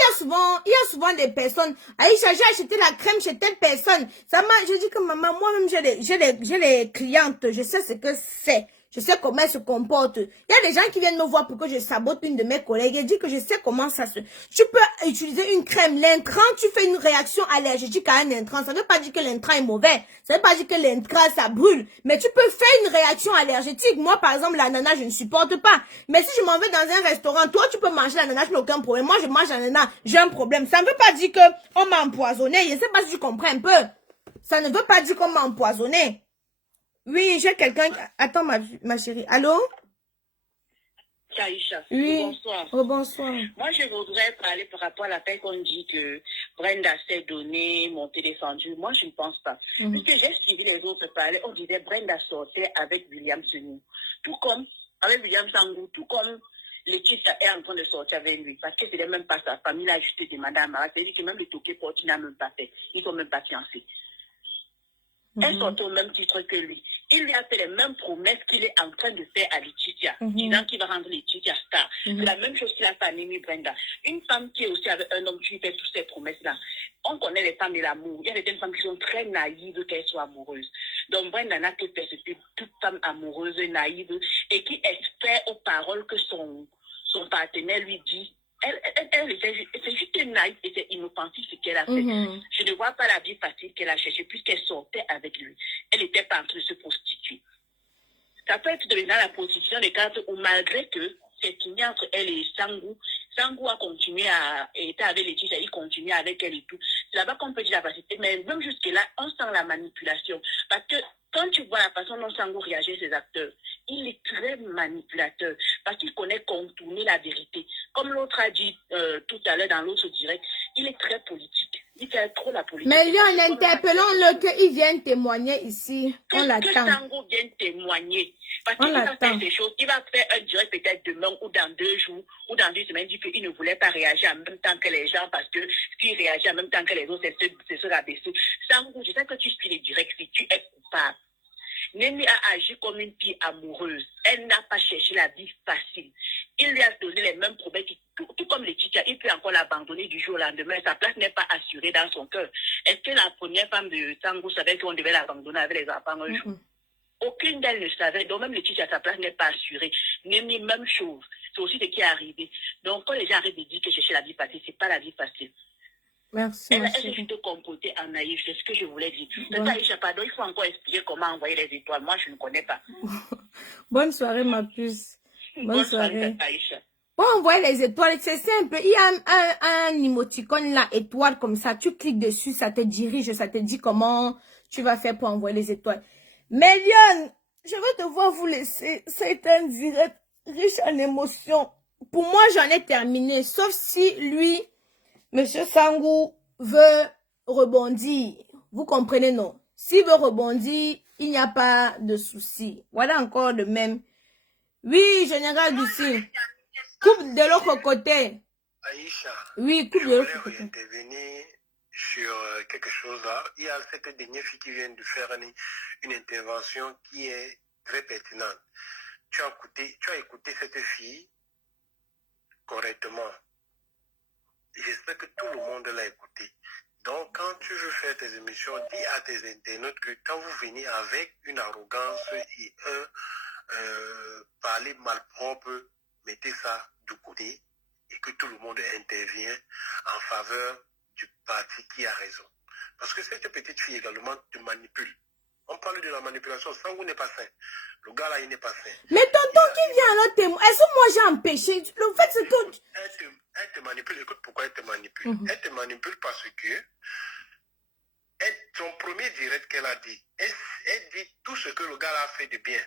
il y a souvent des personnes. Aïcha, j'ai acheté la crème chez telle personne. Je dis que maman, moi-même, j'ai les clientes. Je sais ce que c'est. Je sais comment elle se comporte. Il y a des gens qui viennent me voir pour que je sabote une de mes collègues et dit que je sais comment ça se... Tu peux utiliser une crème. L'intrant, tu fais une réaction allergique à un intrant. Ça ne veut pas dire que l'intrant est mauvais. Ça ne veut pas dire que l'intrant, ça brûle. Mais tu peux faire une réaction allergétique. Moi, par exemple, l'ananas, je ne supporte pas. Mais si je m'en vais dans un restaurant, toi, tu peux manger l'ananas, je n'ai aucun problème. Moi, je mange l'ananas, j'ai un problème. Ça ne veut pas dire qu'on m'a empoisonné. Je ne sais pas si tu comprends un peu. Ça ne veut pas dire qu'on m'a empoisonné. Oui, j'ai quelqu'un... Attends, ma chérie. Allô? Aïcha, oui. Bonsoir. Oh, bonsoir. Moi, je voudrais parler par rapport à la peine qu'on dit que Brenda s'est donné, monté, descendu. Moi, je ne pense pas. Puisque j'ai suivi les autres parler, on disait Brenda sortait avec William Sangou. Tout comme avec William Sangou, tout comme Laetitia est en train de sortir avec lui. Parce que ce n'est même pas sa famille, a juste demandé à Mara. C'est-à-dire que même le Toké Porti n'a même pas fait. Ils sont même pas fiancés. Elle sortait au même titre que lui. Il lui a fait les mêmes promesses qu'il est en train de faire à Laetitia, disant qu'il va rendre Laetitia star. C'est la même chose qu'il a fait à Nimi Brenda. Une femme qui est aussi avec un homme qui fait toutes ces promesses-là. On connaît les femmes et l'amour. Il y a des femmes qui sont très naïves qu'elles soient amoureuses. Donc Brenda n'a que fait ce que toute femme amoureuse, naïve, et qui espère aux paroles que son partenaire lui dit. C'est juste naïf et c'est inoffensif ce qu'elle a fait. Je ne vois pas la vie facile qu'elle a cherchée puisqu'elle sortait avec lui. Elle n'était pas en train de se prostituer. Ça peut être dans la prostitution des cas où malgré que c'est fini entre elle et Sangou, Sangou a continué à être avec Laetitia, il continue avec elle et tout. C'est là-bas qu'on peut dire la facilité, mais même jusque-là, on sent la manipulation. Parce que quand tu vois la façon dont Sangou réagit à ses acteurs, il est très manipulateur parce qu'il connaît contourner la vérité. Comme l'autre a dit tout à l'heure dans l'autre direct, il est très politique. Il fait trop la politique. Mais il y a un interpellons-le qu'il vienne témoigner ici. On l'attend. Que Sangou vienne témoigner. Parce qu'il va faire ces choses. Il va faire un direct peut-être demain ou dans 2 jours ou dans 2 semaines. Il dit qu'il ne voulait pas réagir en même temps que les gens parce que s'il réagit en même temps que les autres, c'est se rabaisser. Sangou, je sais que tu suis les directs si tu es coupable. Nemi a agi comme une fille amoureuse. Elle n'a pas cherché la vie facile. Il lui a donné les mêmes problèmes, tout comme Laetitia. Il peut encore l'abandonner du jour au lendemain. Sa place n'est pas assurée dans son cœur. Est-ce que la première femme de Sangou savait qu'on devait l'abandonner avec les enfants un jour? Aucune d'elles ne savait. Donc même Laetitia, sa place n'est pas assurée. Nemi, même chose. C'est aussi ce qui est arrivé. Donc quand les gens arrêtent de dire que chercher la vie facile, c'est pas la vie facile. Merci. Elle s'est juste comportée en naïf, c'est ce que je voulais dire. C'est ça, Aïcha, pardon, il faut encore expliquer comment envoyer les étoiles. Moi, je ne connais pas. Bonne soirée, ma puce. Bonne soirée. Aïcha. Pour envoyer les étoiles, c'est simple. Il y a un émoticône là, étoile comme ça. Tu cliques dessus, ça te dirige, ça te dit comment tu vas faire pour envoyer les étoiles. Mais Lyon, je veux devoir vous laisser. C'est un direct riche en émotions. Pour moi, j'en ai terminé. Sauf si lui, Monsieur Sangou, veut rebondir. Vous comprenez, non? S'il veut rebondir, il n'y a pas de souci. Voilà encore le même. Oui, général Dussi. Coupe de l'autre côté. Aïcha, Oui, coupe je de voulais l'autre côté. intervenir sur quelque chose là. Il y a cette dernière fille qui vient de faire une intervention qui est très pertinente. Tu as écouté cette fille correctement. J'espère que tout le monde l'a écouté. Donc, quand tu veux faire tes émissions, dis à tes internautes que quand vous venez avec une arrogance et un parler malpropre, mettez ça de côté et que tout le monde intervient en faveur du parti qui a raison. Parce que cette petite fille également te manipule. On parle de la manipulation, Sangou n'est pas sain. Le gars là, il n'est pas sain. Mais tonton qui vient à notre témoin, est-ce que moi j'ai empêché? Le fait c'est que... Elle te manipule, écoute pourquoi elle te manipule. Elle te manipule parce que son premier direct qu'elle a dit, elle dit tout ce que le gars là a fait de bien.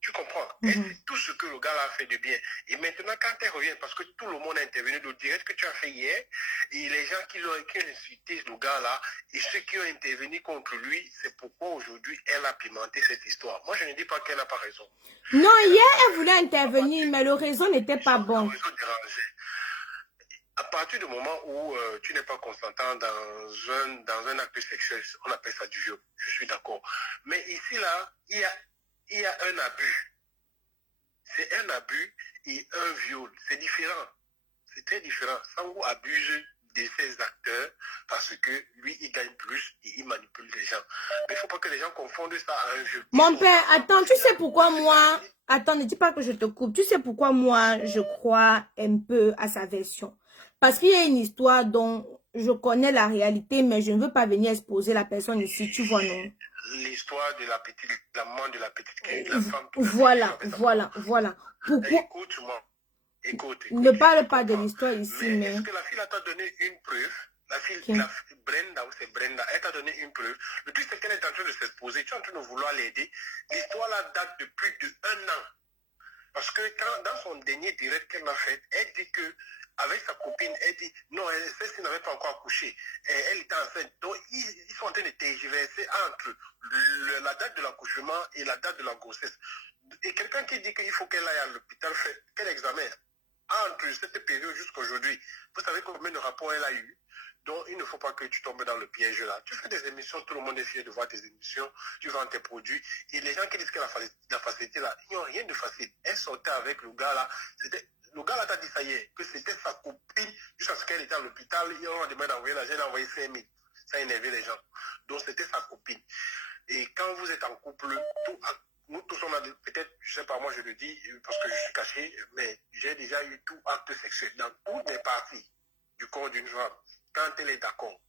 Tu comprends? Elle dit tout ce que le gars là a fait de bien. Et maintenant, quand elle revient, parce que tout le monde a intervenu, le direct que tu as fait hier, et les gens qui ont insulté le gars là, et ceux qui ont intervenu contre lui, c'est pourquoi aujourd'hui elle a pimenté cette histoire. Moi, je ne dis pas qu'elle n'a pas raison. Non, hier, elle voulait intervenir, mais le réseau n'était pas bon. À partir du moment où tu n'es pas consentant dans un acte sexuel, on appelle ça du viol. Je suis d'accord. Mais ici, là, il y a un abus. C'est un abus et un viol. C'est différent. C'est très différent. Sangou abuse de ses acteurs parce que lui, il gagne plus et il manipule les gens. Mais il ne faut pas que les gens confondent ça à un viol. Mon père, attends, tu sais pourquoi moi... Attends, ne dis pas que je te coupe. Tu sais pourquoi moi, je crois un peu à sa version. Parce qu'il y a une histoire dont je connais la réalité, mais je ne veux pas venir exposer la personne ici, tu vois, non? L'histoire de la maman de la petite fille, la femme. Voilà. Pourquoi? Écoute-moi. Écoute. Ne parle pas de l'histoire ici, mais... Est-ce que la fille t'a donné une preuve? La fille, Brenda, ou c'est Brenda, elle t'a donné une preuve. Le truc, c'est qu'elle est en train de s'exposer. Tu es en train de vouloir l'aider. L'histoire là date de plus d'1 an. Parce que dans son dernier direct qu'elle m'a fait, elle dit que avec sa copine, elle dit non, celle-ci n'avait pas encore accouché. Elle était enceinte. Donc, ils sont en train de tergiverser entre la date de l'accouchement et la date de la grossesse. Et quelqu'un qui dit qu'il faut qu'elle aille à l'hôpital faire quel examen entre cette période jusqu'à aujourd'hui. Vous savez combien de rapports elle a eu? Donc, il ne faut pas que tu tombes dans le piège là. Tu fais des émissions, tout le monde est fier de voir tes émissions, tu vends tes produits. Et les gens qui disent que la facilité là, ils n'ont rien de facile. Elle sortait avec le gars là. Le gars là t'a dit ça y est, que c'était sa copine, jusqu'à ce qu'elle était à l'hôpital. Ils ont demandé d'envoyer l'argent, elle a envoyé 5 000. Ça a énervé les gens. Donc, c'était sa copine. Et quand vous êtes en couple, nous tous on a peut-être, je sais pas, moi je le dis parce que je suis caché, mais j'ai déjà eu tout acte sexuel dans toutes les parties du corps d'une femme. Quand elle est d'accord.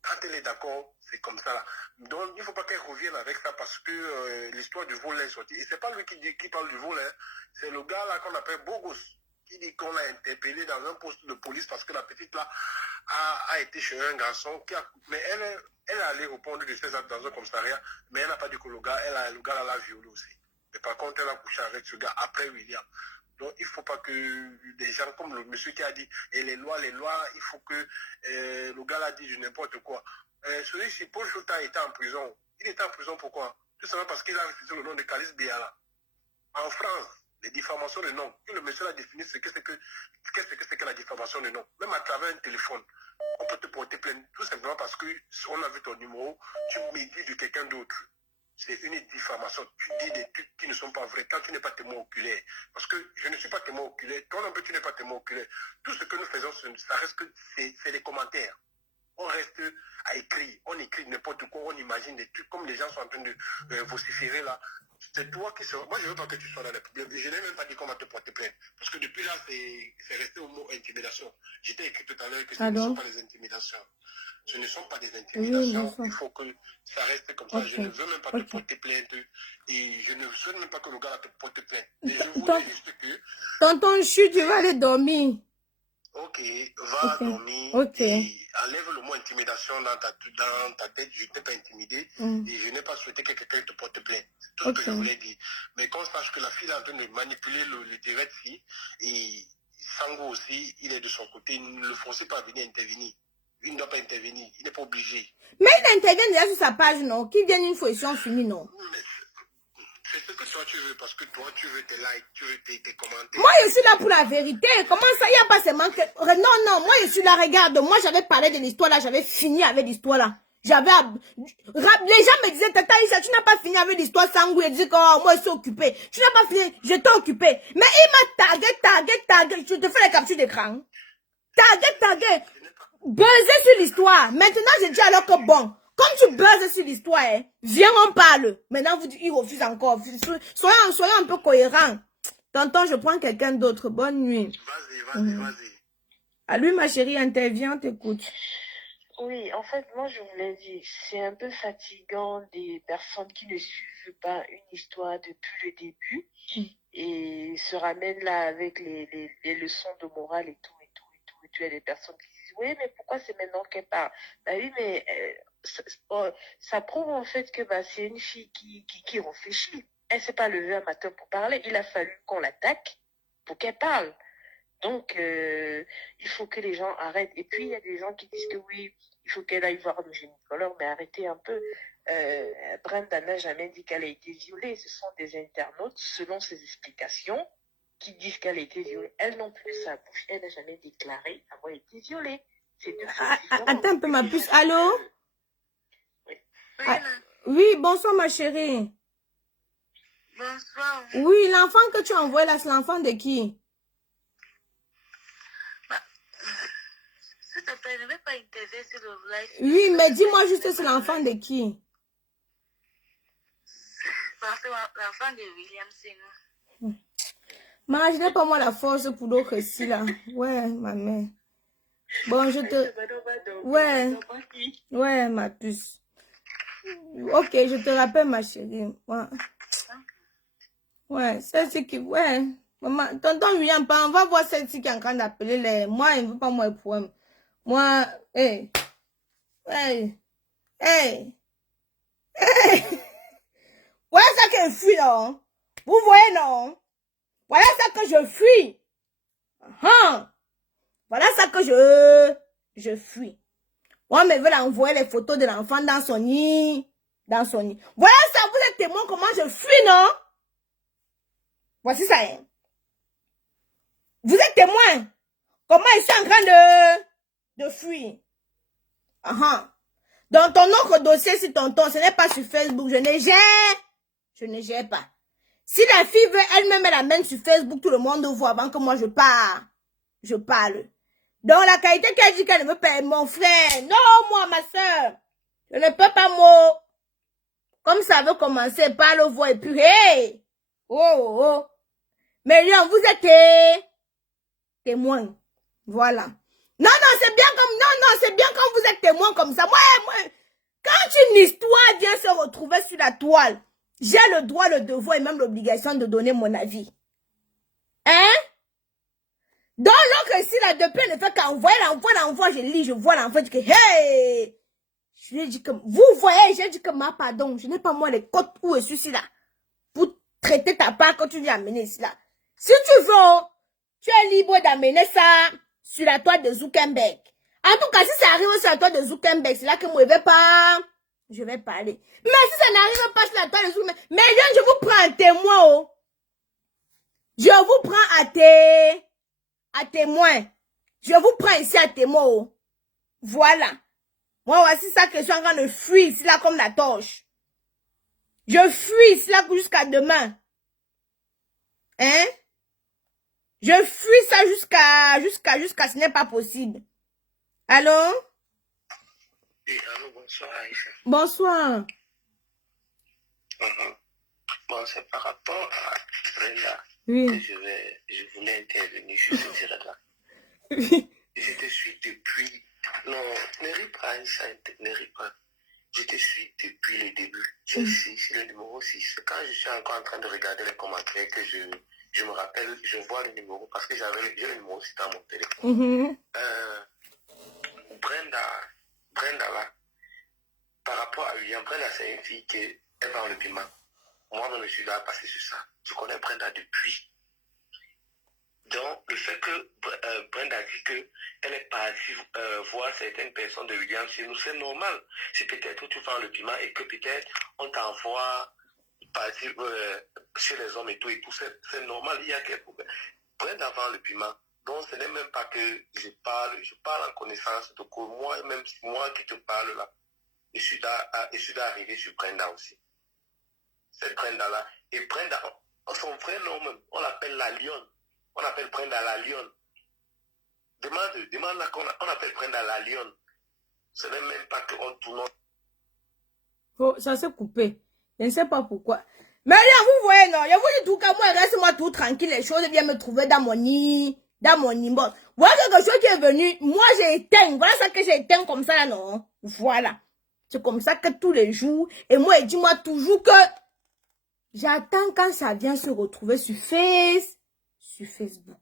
Quand elle est d'accord, c'est comme ça là. Donc il ne faut pas qu'elle revienne avec ça parce que l'histoire du vol est sortie. Et c'est pas lui qui parle du vol, hein. C'est le gars là qu'on appelle Bogos, qui dit qu'on l'a interpellé dans un poste de police parce que la petite là a été chez un garçon mais elle est allée répondre de ses actes dans un commissariat, mais elle n'a pas dit que le gars l'a violé aussi. Mais par contre, elle a couché avec ce gars après William. Donc, il ne faut pas que des gens comme le monsieur qui a dit, et les lois, il faut que le gars l'a dit de n'importe quoi. Celui-ci, Paul Chota, était en prison. Il était en prison pourquoi? Tout simplement parce qu'il a refusé le nom de Calice Biala. En France, les diffamations de nom, que le monsieur a défini ce que c'est que la diffamation de nom. Même à travers un téléphone, on peut te porter plainte tout simplement parce qu'on a vu ton numéro, tu médites de quelqu'un d'autre. C'est une diffamation. Tu dis des trucs qui ne sont pas vrais quand tu n'es pas témoin oculaire. Parce que je ne suis pas témoin oculaire. Toi non plus, tu n'es pas témoin oculaire. Tout ce que nous faisons, ça reste que c'est des commentaires. On reste à écrire. On écrit n'importe quoi. On imagine des trucs comme les gens sont en train de vociférer là. C'est toi qui seras. Moi, je ne veux pas que tu sois dans les problèmes. Je n'ai même pas dit qu'on va te porter plainte. Parce que depuis là, c'est resté au mot intimidation. J'étais écrit tout à l'heure que ce ne sont pas les intimidations. Ce ne sont pas des intimidations. Oui, il faut que ça reste comme ça. Je ne veux même pas te porter plainte. Et je ne souhaite même pas que le gars te porte plainte. Mais je voulais juste que... Tonton Chu, tu vas aller dormir. Ok, va dormir. Ok. Et enlève le mot intimidation dans ta tête. Je ne t'ai pas intimidé. Et je n'ai pas souhaité que quelqu'un te porte plainte. C'est tout ce que je voulais dire. Mais qu'on sache que la fille est en train de manipuler le direct fille. Et Sango aussi, il est de son côté. Ne le forcez pas à venir intervenir. Il ne doit pas intervenir. Il n'est pas obligé. Mais il intervient déjà sur sa page, non? Qui vient une fois et sont finis, non? C'est ce que toi tu veux, parce que toi tu veux tes likes, tu veux tes commentaires. Moi je suis là pour la vérité. Comment ça, il n'y a pas seulement que... Non, moi je suis là, regarde. Moi j'avais parlé de l'histoire là, j'avais fini avec l'histoire là. Les gens me disaient, Tata Isha, tu n'as pas fini avec l'histoire Sangou. Et dit que oh, moi je suis occupé. Tu n'as pas fini, j'étais occupé. Mais il m'a tagué. Je te fais la capture d'écran. Tagué. Buzzer sur l'histoire. Maintenant je dis alors que bon. Comme tu buzzes sur l'histoire, hein, viens, on parle. Maintenant, il refuse encore. Soyez un peu cohérents. Tonton, je prends quelqu'un d'autre. Bonne nuit. Vas-y. À lui, ma chérie, intervient, t'écoute. Oui, en fait, moi, je voulais dire, c'est un peu fatigant des personnes qui ne suivent pas une histoire depuis le début et se ramènent là avec les leçons de morale et tout. Et tu as des personnes qui disent, oui, mais pourquoi c'est maintenant qu'elle parle? Bah oui, mais... ça prouve en fait que c'est une fille qui réfléchit. Elle ne s'est pas levée un matin pour parler. Il a fallu qu'on l'attaque pour qu'elle parle. Donc, il faut que les gens arrêtent. Et puis, il y a des gens qui disent que oui, il faut qu'elle aille voir le gynécologue, mais arrêtez un peu. Brenda n'a jamais dit qu'elle a été violée. Ce sont des internautes, selon ses explications, qui disent qu'elle a été violée. Elle non plus, sa bouche, elle n'a jamais déclaré avoir été violée. C'est deux choses différentes. Attends un peu, ma puce. Allô? Oui, bonsoir ma chérie. Bonsoir. Oui, l'enfant que tu envoies là, c'est l'enfant de qui? S'il te plaît, ne vais pas intervenir sur le live. Oui, mais dis-moi juste c'est l'enfant de qui? C'est l'enfant de William Singh. Ma, je n'ai pas moi la force pour d'autres ici là. Ouais, ma mère. Bon, je te... Ouais, ma puce. Ok, je te rappelle, ma chérie. Ouais, celle-ci qui... Ouais. Maman, tonton William, on va voir celle-ci qui est en train d'appeler les... Moi, il ne veut pas moi le problème. Moi, hey. Voilà ça que je fuis, non? Vous voyez, non? Voilà ça que je fuis. Voilà ça que je fuis. Moi, mais veut envoyer les photos de l'enfant dans son nid. Voilà ça, vous êtes témoin comment je fuis, non? Voici ça, hein. Vous êtes témoin comment je suis en train de fuir. Dans ton autre dossier, si tonton, ce n'est pas sur Facebook, je ne gère pas. Si la fille veut elle-même, elle amène sur Facebook, tout le monde voit avant que moi je parle. Donc la qualité qu'elle dit qu'elle ne veut pas, mon frère, non, moi, ma soeur, je ne peux pas, moi. Comme ça veut commencer, parle, voix, et puis, hey! Oh. Mais Léon, vous êtes témoin. Voilà. Non, c'est bien quand vous êtes témoin comme ça. Moi, quand une histoire vient se retrouver sur la toile, j'ai le droit, le devoir et même l'obligation de donner mon avis. Hein? Dans l'autre ici, là, depuis, elle ne fait qu'envoyer l'envoi, je lis, je vois l'enfant, je dis que, hey! Je lui ai dit que, vous voyez, j'ai dit que, pardon, je n'ai pas moi les codes où je suis ici, là, pour traiter ta part quand tu viens amener ici, là. Si tu veux, tu es libre d'amener ça sur la toile de Zuckerberg. En tout cas, si ça arrive sur la toile de Zuckerberg, c'est là que moi, je vais parler. Mais si ça n'arrive pas sur la toile de Zuckerberg, mais je vous prends un témoin, oh. Je vous prends à témoin. Je vous prends ici à témoin, oh. Voilà. Moi, voici ça que je suis en train de fuir ici, là, comme la torche. Je fuis ici, là, jusqu'à demain. Hein? Je fuis ça jusqu'à ce n'est pas possible. Allô? Oui, allô, bonsoir, Aïcha. Bonsoir. Bon, c'est par rapport à Brenda Oui. que je voulais intervenir sur ce direct-là. Oui. Je te suis depuis... Non, ne ris pas, ça ne rit pas. Je te suis depuis le début. Je suis sur le numéro 6. Quand je suis encore en train de regarder les commentaires, que je me rappelle, je vois le numéro parce que j'ai le numéro 6 dans mon téléphone. Brenda là, par rapport à William, Brenda c'est une fille qui est dans le piment. Moi, je me suis là passé sur ça. Je connais Brenda depuis. Donc, le fait que Brenda dit qu'elle est partie voir certaines personnes de William chez nous, c'est normal. C'est peut-être que tu vends le piment et que peut-être on t'envoie partir chez les hommes et tout, c'est normal. Il y a quelques... Brenda vend le piment. Donc, ce n'est même pas que je parle en connaissance de quoi. Moi-même, moi qui te parle là, je suis arrivé sur Brenda aussi. Cette Brenda-là. Et Brenda, son vrai nom même, on l'appelle la lionne. On appelle Brenda la lionne. Demande là qu'on appelle Brenda la lionne. Ce n'est même pas qu'on tourne. Oh, ça s'est coupé. Je ne sais pas pourquoi. Mais là, vous voyez, non, je vous dis tout cas, moi, reste-moi tout tranquille, les choses viennent me trouver dans mon nid. Bon, voilà quelque chose qui est venu. Moi, j'ai éteint. Voilà ça que j'ai éteint comme ça, là, non? Voilà. C'est comme ça que tous les jours. Et moi, dis-moi toujours que j'attends quand ça vient se retrouver sur Facebook.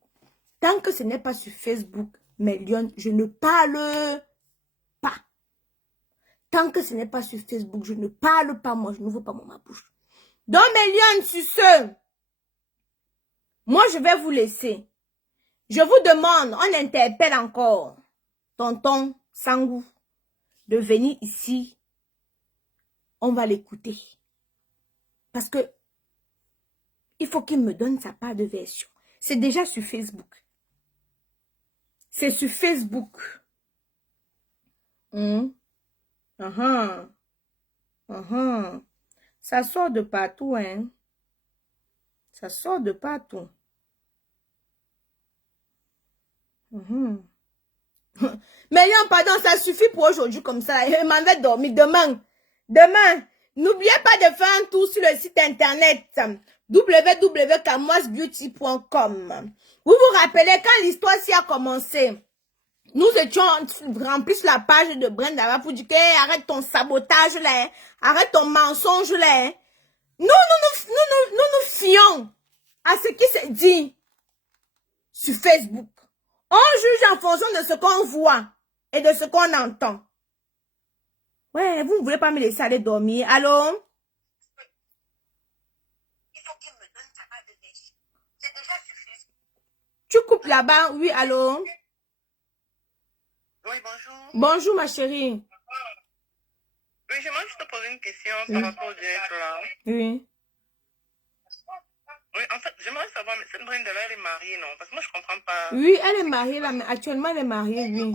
Tant que ce n'est pas sur Facebook, mes lions, je ne parle pas. Tant que ce n'est pas sur Facebook, je ne parle pas, moi, je n'ouvre pas ma bouche. Donc, mes lions, sur ce, moi, je vais vous laisser. Je vous demande, on interpelle encore tonton Sangou de venir ici. On va l'écouter. Parce que il faut qu'il me donne sa part de version. C'est déjà sur Facebook. C'est sur Facebook. Ça sort de partout, hein. Ça sort de partout. Mais non, pardon, ça suffit pour aujourd'hui comme ça. Je m'en vais dormir. Demain, n'oubliez pas de faire un tour sur le site internet www.kamoisbeauty.com. Vous vous rappelez quand l'histoire s'y a commencé, nous étions remplis sur la page de Brenda pour dire hey, arrête ton sabotage là, arrête ton mensonge là. Nous fions à ce qui se dit sur Facebook. On juge en fonction de ce qu'on voit et de ce qu'on entend. Ouais, vous ne voulez pas me laisser aller dormir. Allô? Il faut qu'il me donne sa part de version. C'est déjà sur Facebook. Tu coupes là-bas? Oui, allô? Oui, bonjour. Bonjour, ma chérie. Oui, j'aimerais juste te poser une question par rapport au direct là. Oui. Oui, en fait, j'aimerais savoir, mais cette Brenda là, elle est mariée, non? Parce que moi, je comprends pas. Oui, elle est mariée là, mais actuellement, elle est mariée, oui.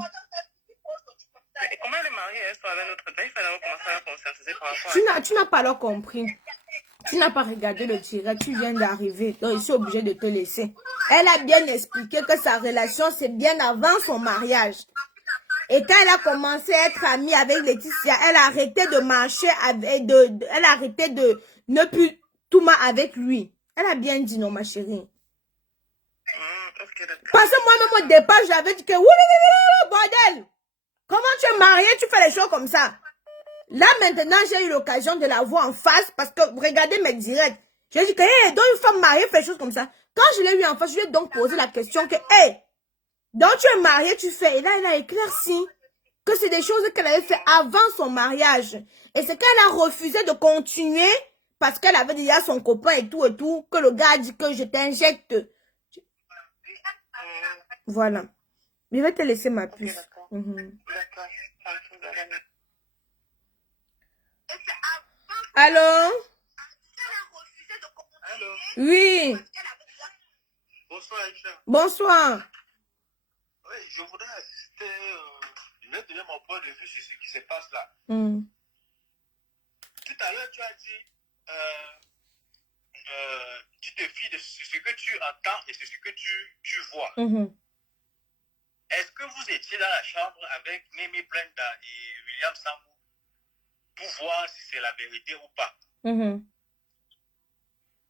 Et comment elle est mariée, elle soit avec notre père? Il fallait commencer à la conscientiser par rapport à... Tu n'as pas alors compris. Tu n'as pas regardé le direct, tu viens d'arriver, donc je suis obligée de te laisser. Elle a bien expliqué que sa relation, c'est bien avant son mariage. Et quand elle a commencé à être amie avec Laetitia, elle a arrêté de marcher avec, elle a arrêté de ne plus tout mal avec lui. Elle a bien dit non, ma chérie. Parce que moi-même au départ, j'avais dit que bordel, comment tu es mariée, tu fais les choses comme ça. Là maintenant, j'ai eu l'occasion de la voir en face parce que regardez mes directs. J'ai dit que hey, donc une femme mariée fait des choses comme ça. Quand je l'ai eu en face, je lui ai donc posé la question que hey, donc tu es mariée, tu fais. Et là, elle a éclairci que c'est des choses qu'elle avait fait avant son mariage. Et c'est qu'elle a refusé de continuer parce qu'elle avait déjà son copain et tout, que le gars a dit que je t'injecte. Voilà. Je vais te laisser ma puce. Allô? Allô? Oui. Bonsoir, Aïcha. Bonsoir. Oui, je voudrais assister, je vais donner mon point de vue sur ce qui se passe là. Tout à l'heure, tu as dit, tu te fies de ce que tu entends et de ce que tu vois. Est-ce que vous étiez dans la chambre avec Mimi Brenda et William Sambou pour voir si c'est la vérité ou pas?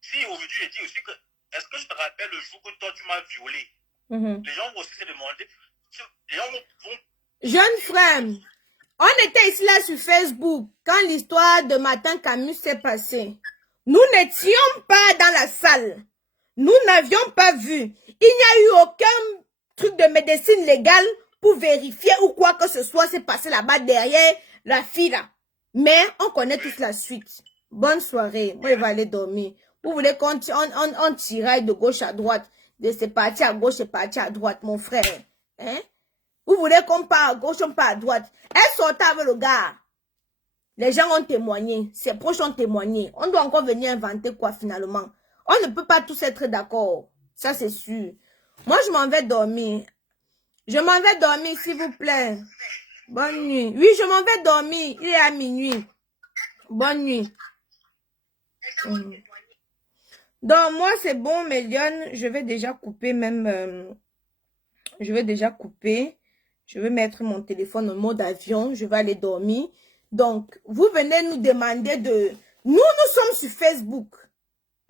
Si aujourd'hui je dis aussi que, est-ce que je te rappelle le jour où toi tu m'as violé? Les gens vont aussi se demander, les gens vont... Jeune frère, On était ici là sur Facebook quand l'histoire de Matin Camus s'est passée. Nous n'étions pas dans la salle. Nous n'avions pas vu. Il n'y a eu aucun truc de médecine légale pour vérifier ou quoi que ce soit s'est passé là-bas derrière la fille là. Mais on connaît toute la suite. Bonne soirée. Moi, je vais aller dormir. Vous voulez qu'on tiraille de gauche à droite, de c'est parti à gauche et parti à droite, mon frère. Hein? Vous voulez qu'on part à gauche, on part à droite. Elle sortait avec le gars. Les gens ont témoigné. Ses proches ont témoigné. On doit encore venir inventer quoi finalement? On ne peut pas tous être d'accord. Ça, c'est sûr. Moi, je m'en vais dormir. Je m'en vais dormir, s'il vous plaît. Bonne nuit. Oui, je m'en vais dormir. Il est à minuit. Bonne nuit. Donc, moi, c'est bon, Mélione. Je vais déjà couper même... je vais déjà couper. Je vais mettre mon téléphone en mode avion. Je vais aller dormir. Donc, vous venez nous demander de... Nous sommes sur Facebook.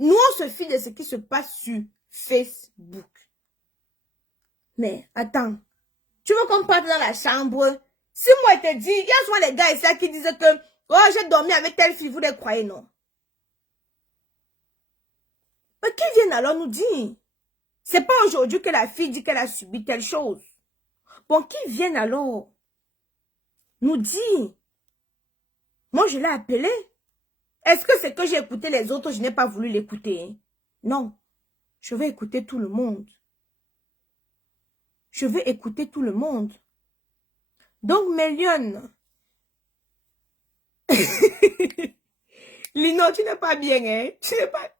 Nous, on se fie de ce qui se passe sur Facebook. Mais, attends. Tu veux qu'on parte dans la chambre? Si moi, je te dis, il y a souvent les gars ici qui disent que, oh, j'ai dormi avec telle fille, vous les croyez, non? Mais qui viennent alors nous dire? C'est pas aujourd'hui que la fille dit qu'elle a subi telle chose. Bon, qui viennent alors nous dire? Moi, je l'ai appelé. Est-ce que c'est que j'ai écouté les autres, je n'ai pas voulu l'écouter? Hein? Non. Je vais écouter tout le monde. Je vais écouter tout le monde. Donc, Mélione. Lino, tu n'es pas bien, hein? Tu n'es pas...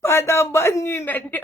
Pardon, bonne nuit, Mélione.